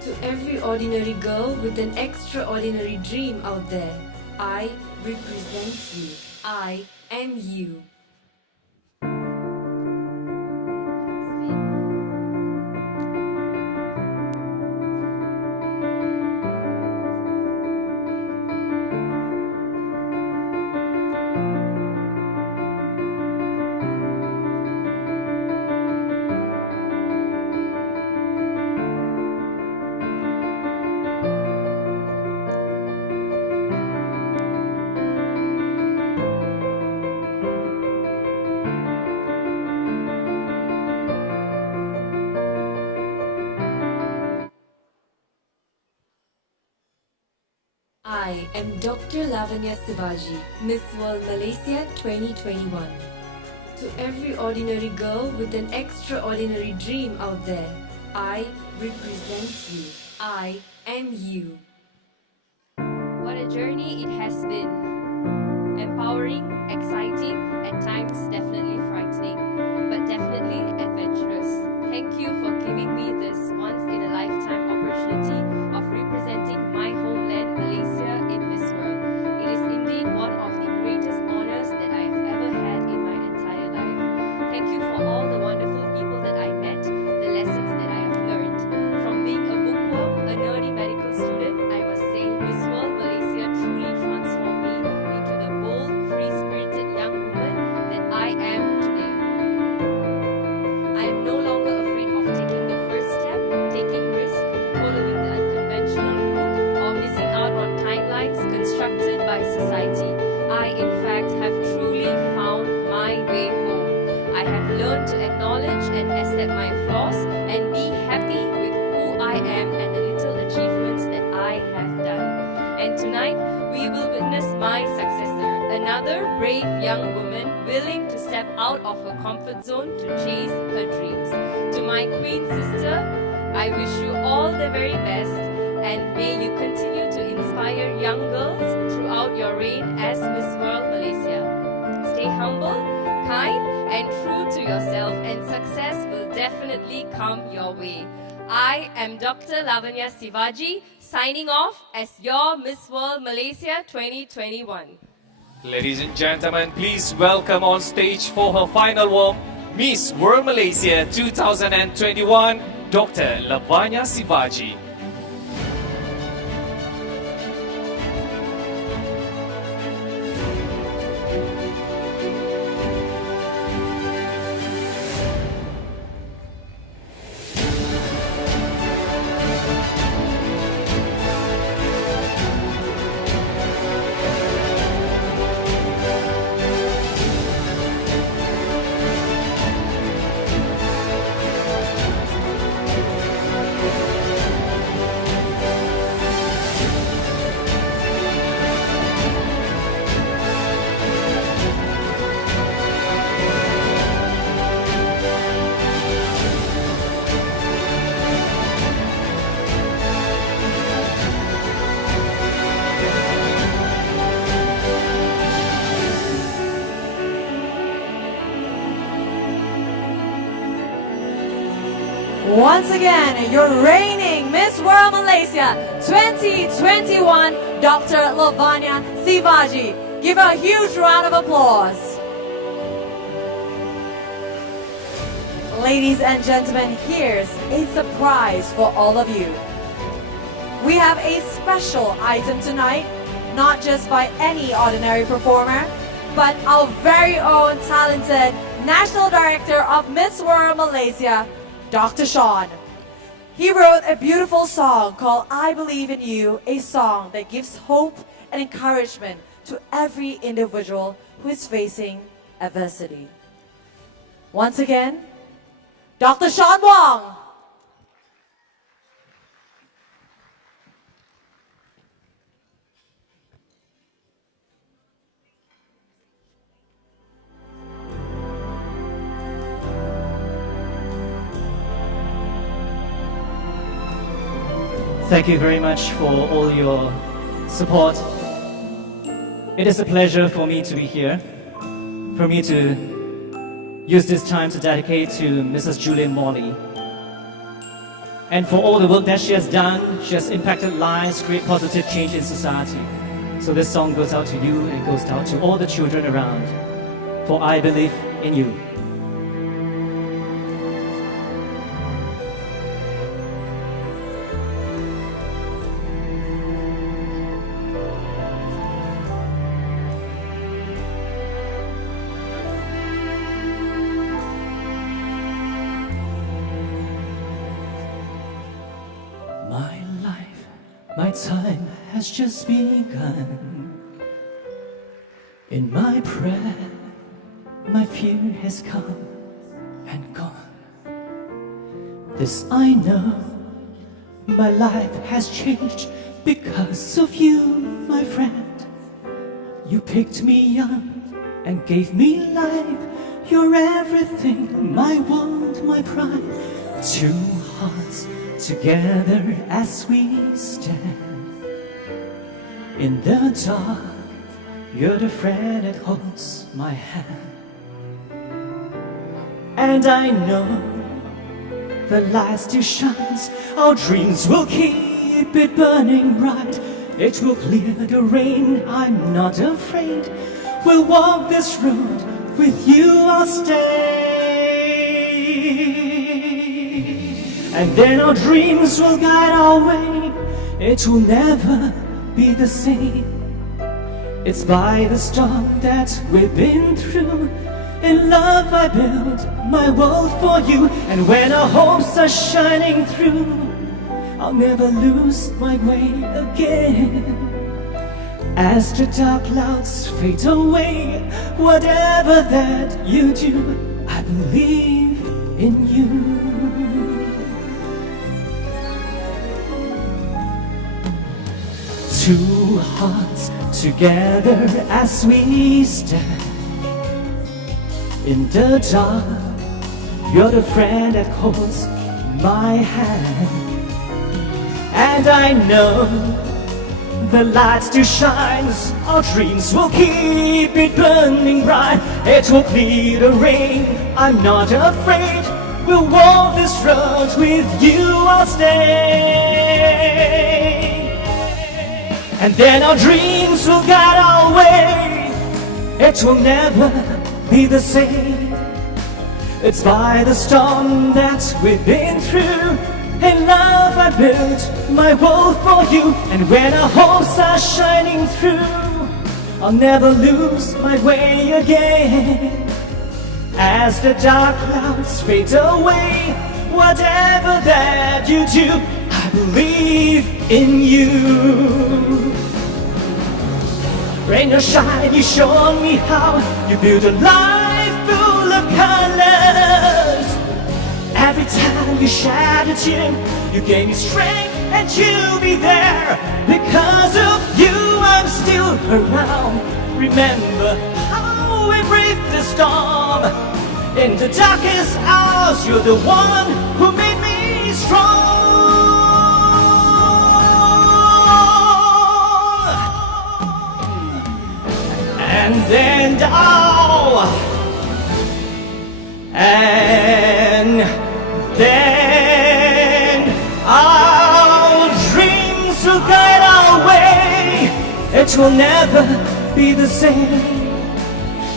To every ordinary girl with an extraordinary dream out there, I represent you. I am you. am Dr. Lavanya Sivaji, Miss World Malaysia 2021. To every ordinary girl with an extraordinary dream out there, I represent you. I am you. What a journey it has been. Empowering, exciting, at times definitely frightening, but definitely adventurous. Thank you for giving me this once-in-a-lifetime opportunity of representing my homeland, Malaysia, in Miss World. It is indeed one of the greatest honors that I have ever had in my entire life. Thank you for all the wonderful people that I met, the lessons that I have learned. From being a bookworm, a nerdy medical student, I must say Miss World Malaysia truly transformed me into the bold, free-spirited young woman that I am today. I am no longer afraid of taking the first step, taking risks, following the unconventional route, or missing out on timelines constructed by society. I, in fact, have truly found my way home. I have learned to acknowledge and accept my flaws and be happy with who I am and the little achievements that I have done. And tonight, we will witness my successor, another brave young woman willing to step out of her comfort zone to chase her dreams. To my queen sister, I wish you all the very best, and may you continue to inspire young girls throughout your reign as Miss World Malaysia. Stay humble, kind, and true to yourself, and success will definitely come your way. I am Dr. Lavanya Sivaji, signing off as your Miss World Malaysia 2021. Ladies and gentlemen, please welcome on stage for her final walk, Miss World Malaysia 2021, Dr. Lavanya Sivaji. Once again, your reigning Miss World Malaysia 2021, Dr. Lavanya Sivaji. Give her a huge round of applause. Ladies and gentlemen, here's a surprise for all of you. We have a special item tonight, not just by any ordinary performer, but our very own talented National Director of Miss World Malaysia, Dr. Sean. He wrote a beautiful song called I Believe in You, a song that gives hope and encouragement to every individual who is facing adversity. Once again, Dr. Sean Wong. Thank you very much for all your support. It is a pleasure for me to be here, for me to use this time to dedicate to Mrs. Julian Morley. And for all the work that she has done, she has impacted lives, created positive change in society. So this song goes out to you and goes out to all the children around. For I believe in you. My life, my time has just begun. In my prayer, my fear has come and gone. This I know, my life has changed because of you. my friend. You picked me up and gave me life. You're everything, my world, my pride. Two hearts together as we stand. In the dark, you're the friend that holds my hand. And I know the light still shines. Our dreams will keep it burning bright. It will clear the rain, I'm not afraid. We'll walk this road, with you I'll stay. And then our dreams will guide our way. It will never be the same. It's by the storm that we've been through. In love I built my world for you. And when our hopes are shining through, I'll never lose my way again. As the dark clouds fade away, whatever that you do, I believe in you. Two hearts together as we stand. In the dark, you're the friend that holds my hand. And I know the light still shines. Our dreams will keep it burning bright. It will clear the rain, I'm not afraid. We'll walk this road, with you I'll stay. And then our dreams will guide our way. It will never be the same. It's by the storm that we've been through. In love I built my world for you. And when our hopes are shining through, I'll never lose my way again. As the dark clouds fade away, whatever that you do, I believe in you. Rain or shine, you showed me how you build a life full of colors. Every time you shed a tear, you gave me strength and you'll be there. Because of you, I'm still around. Remember how we braved the storm. In the darkest hours, you're the one who made me strong. And then our dreams will guide our way. It will never be the same.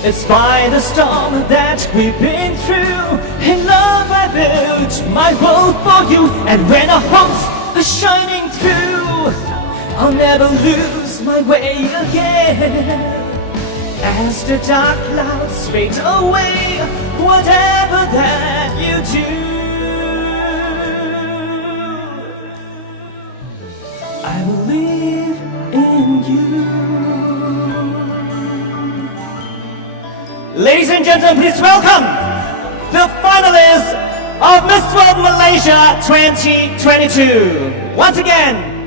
It's by the storm that we've been through. In love I built my world for you. And when our hopes are shining through, I'll never lose my way again. As the dark clouds fade away, whatever that you do, I believe in you. Ladies and gentlemen, please welcome the finalists of Miss World Malaysia 2022. Once again,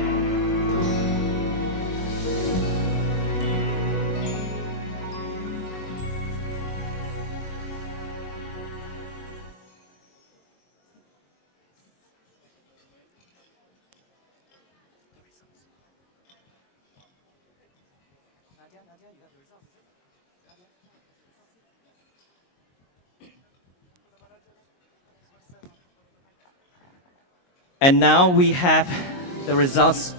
and now we have the results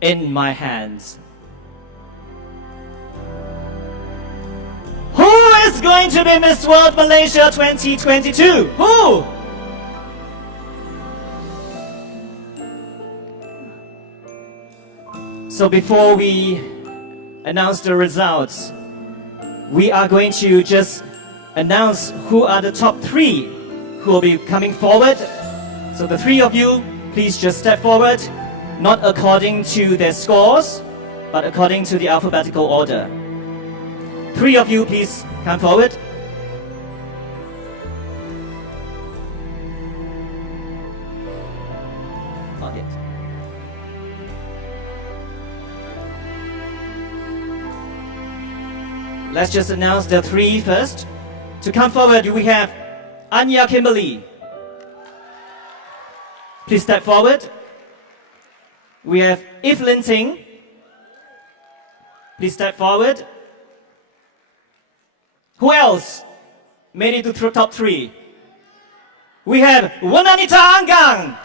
in my hands. Who is going to be Miss World Malaysia 2022? Who? So before we announce the results, we are going to just announce who are the top 3 who will be coming forward. So the 3 of you, please just step forward, not according to their scores, but according to the alphabetical order. 3 of you, please come forward. Not yet. let's just announce the three first. To come forward, we have Anya Kimberly. Please step forward. We have Evelyn Ting. Please step forward. Who else made it to top three? We have Wananita Anggang.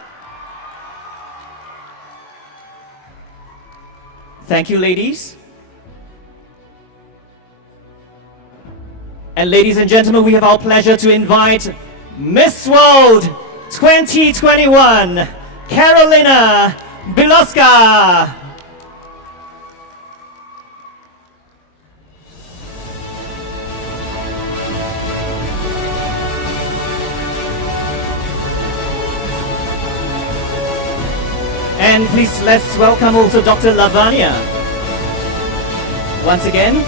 Thank you, ladies. And ladies and gentlemen, we have our pleasure to invite Miss World 2021, Carolina Biloska. And please, let's welcome also Dr. Lavanya. Once again.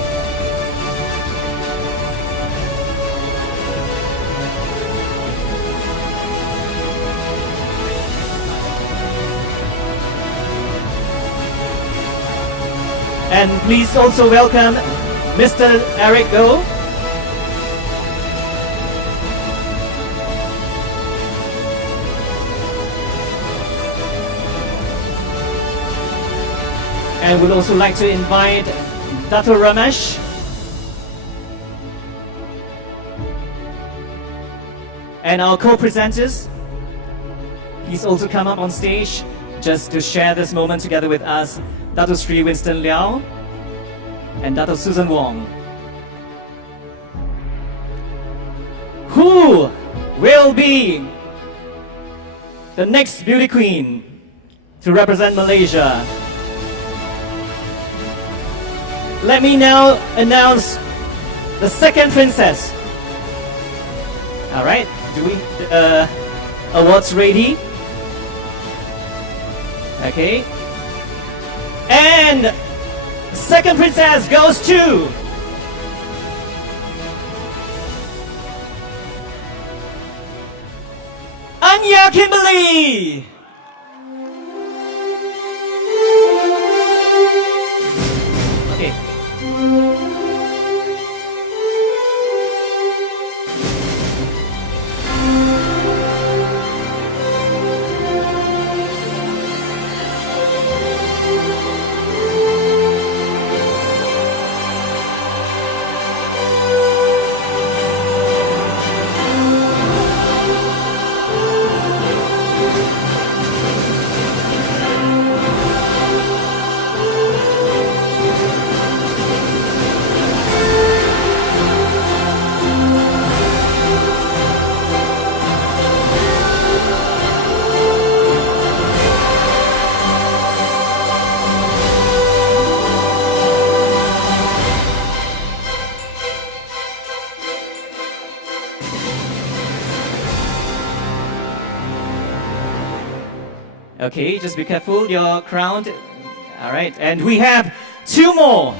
And please also welcome Mr. Eric Goh. And we'd also like to invite Dr. Ramesh. And our co-presenters, please also come up on stage just to share this moment together with us. Dr. Sri Winston Liao and Dr. Susan Wong. Who will be the next beauty queen to represent Malaysia? Let me now announce the second princess. All right, do we awards ready? Okay. And second princess goes to Anya Kimberly. Okay. Okay, just be careful, you're crowned. All right, and we have two more.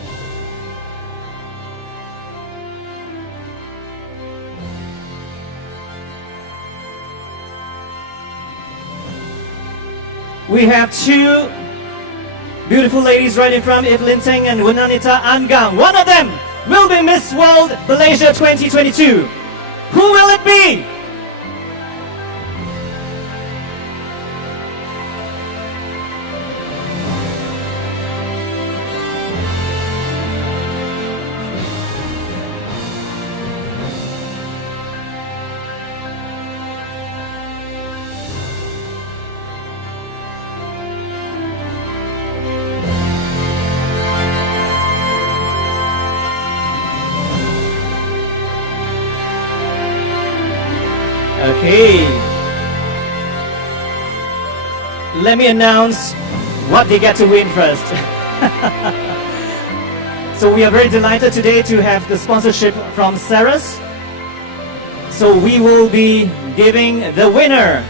We have two beautiful ladies right in front, Evelyn Ting and Wananita Anggang. One of them will be Miss World Malaysia 2022. Who will it be? Okay. Let me announce what they get to win first. So we are very delighted today to have the sponsorship from Ceres. So we will be giving the winner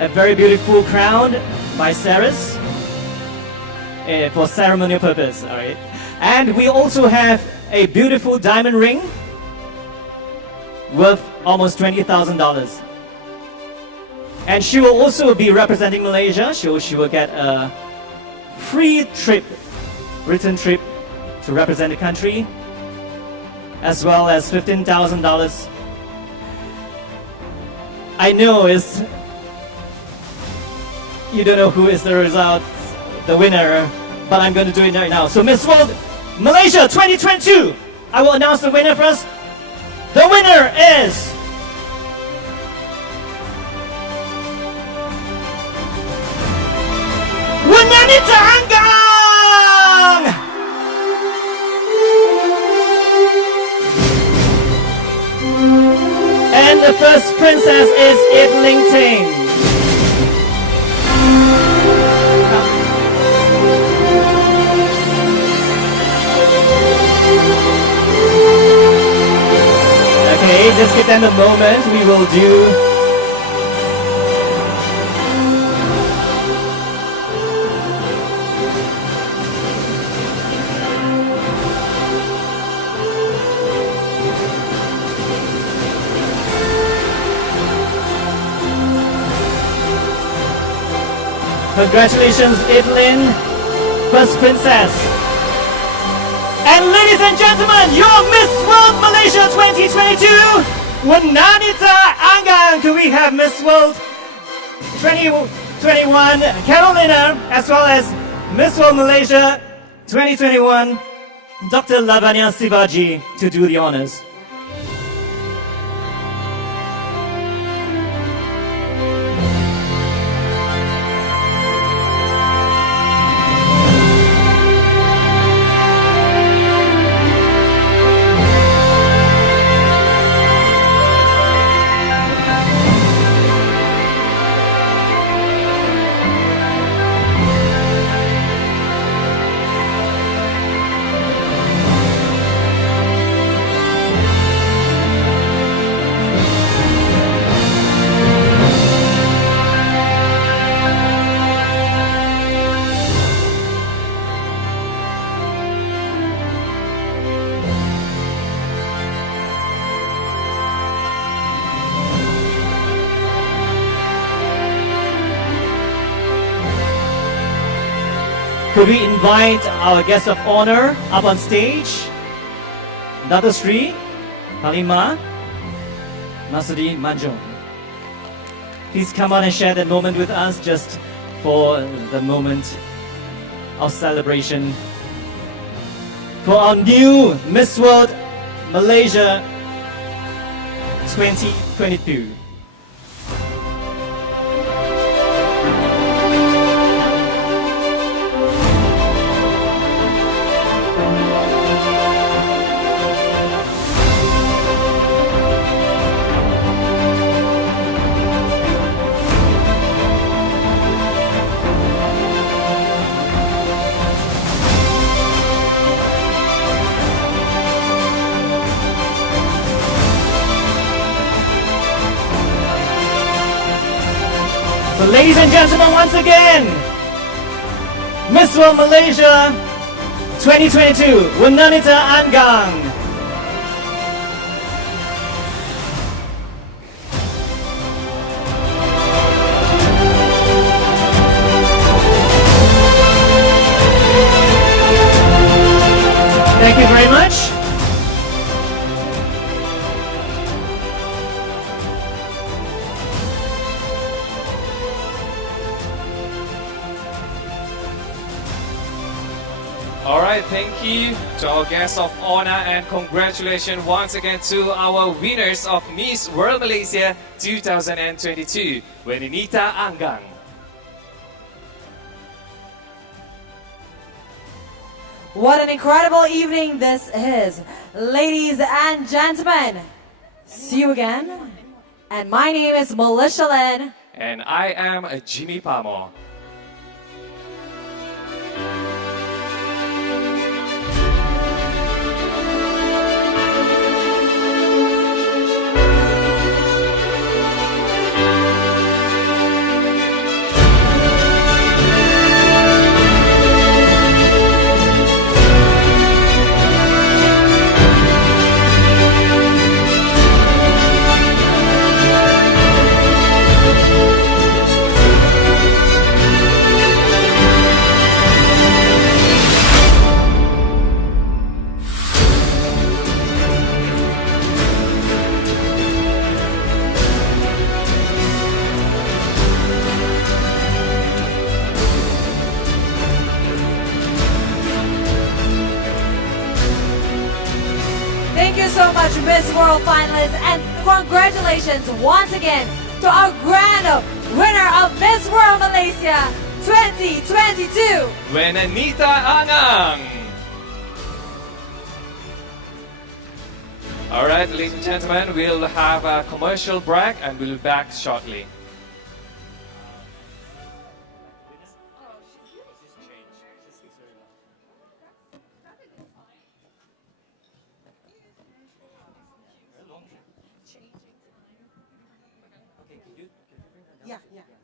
a very beautiful crown by Ceres for ceremonial purpose. All right. And we also have a beautiful diamond ring worth almost $20,000. And she will also be representing Malaysia. She will get a free trip, return trip to represent the country as well as $15,000. I know you don't know who is the result, the winner, but I'm going to do it right now. So Miss World Malaysia 2022, I will announce the winner first. The winner is Wananita Anggang! And the first princess is Evelyn Ting. Okay, just give them a moment. We will do. Congratulations, Evelyn, first princess. And ladies and gentlemen, your Miss World Malaysia 2022, Wananita Anggang. Could we have Miss World 2021, Carolina, as well as Miss World Malaysia 2021, Dr. Lavanya Sivaji, to do the honors. Could we invite our guest of honor up on stage? Dato Sri Halima Masudi Manjung. Please come on and share that moment with us, just for the moment of celebration for our new Miss World Malaysia 2022. So ladies and gentlemen, once again, Miss World Malaysia 2022, Wananita Anggang. Thank you very much. All right, thank you to our guests of honor and congratulations once again to our winners of Miss World Malaysia 2022, Wananita Anggang. What an incredible evening this is. Ladies and gentlemen, see you again. And my name is Malaysia Lynn. And I am Jimmy Pamo. World finalists, and congratulations once again to our grand winner of Miss World Malaysia 2022, Wenanita Angang. All right, ladies and gentlemen, we'll have a commercial break and we'll be back shortly. Yeah, yeah.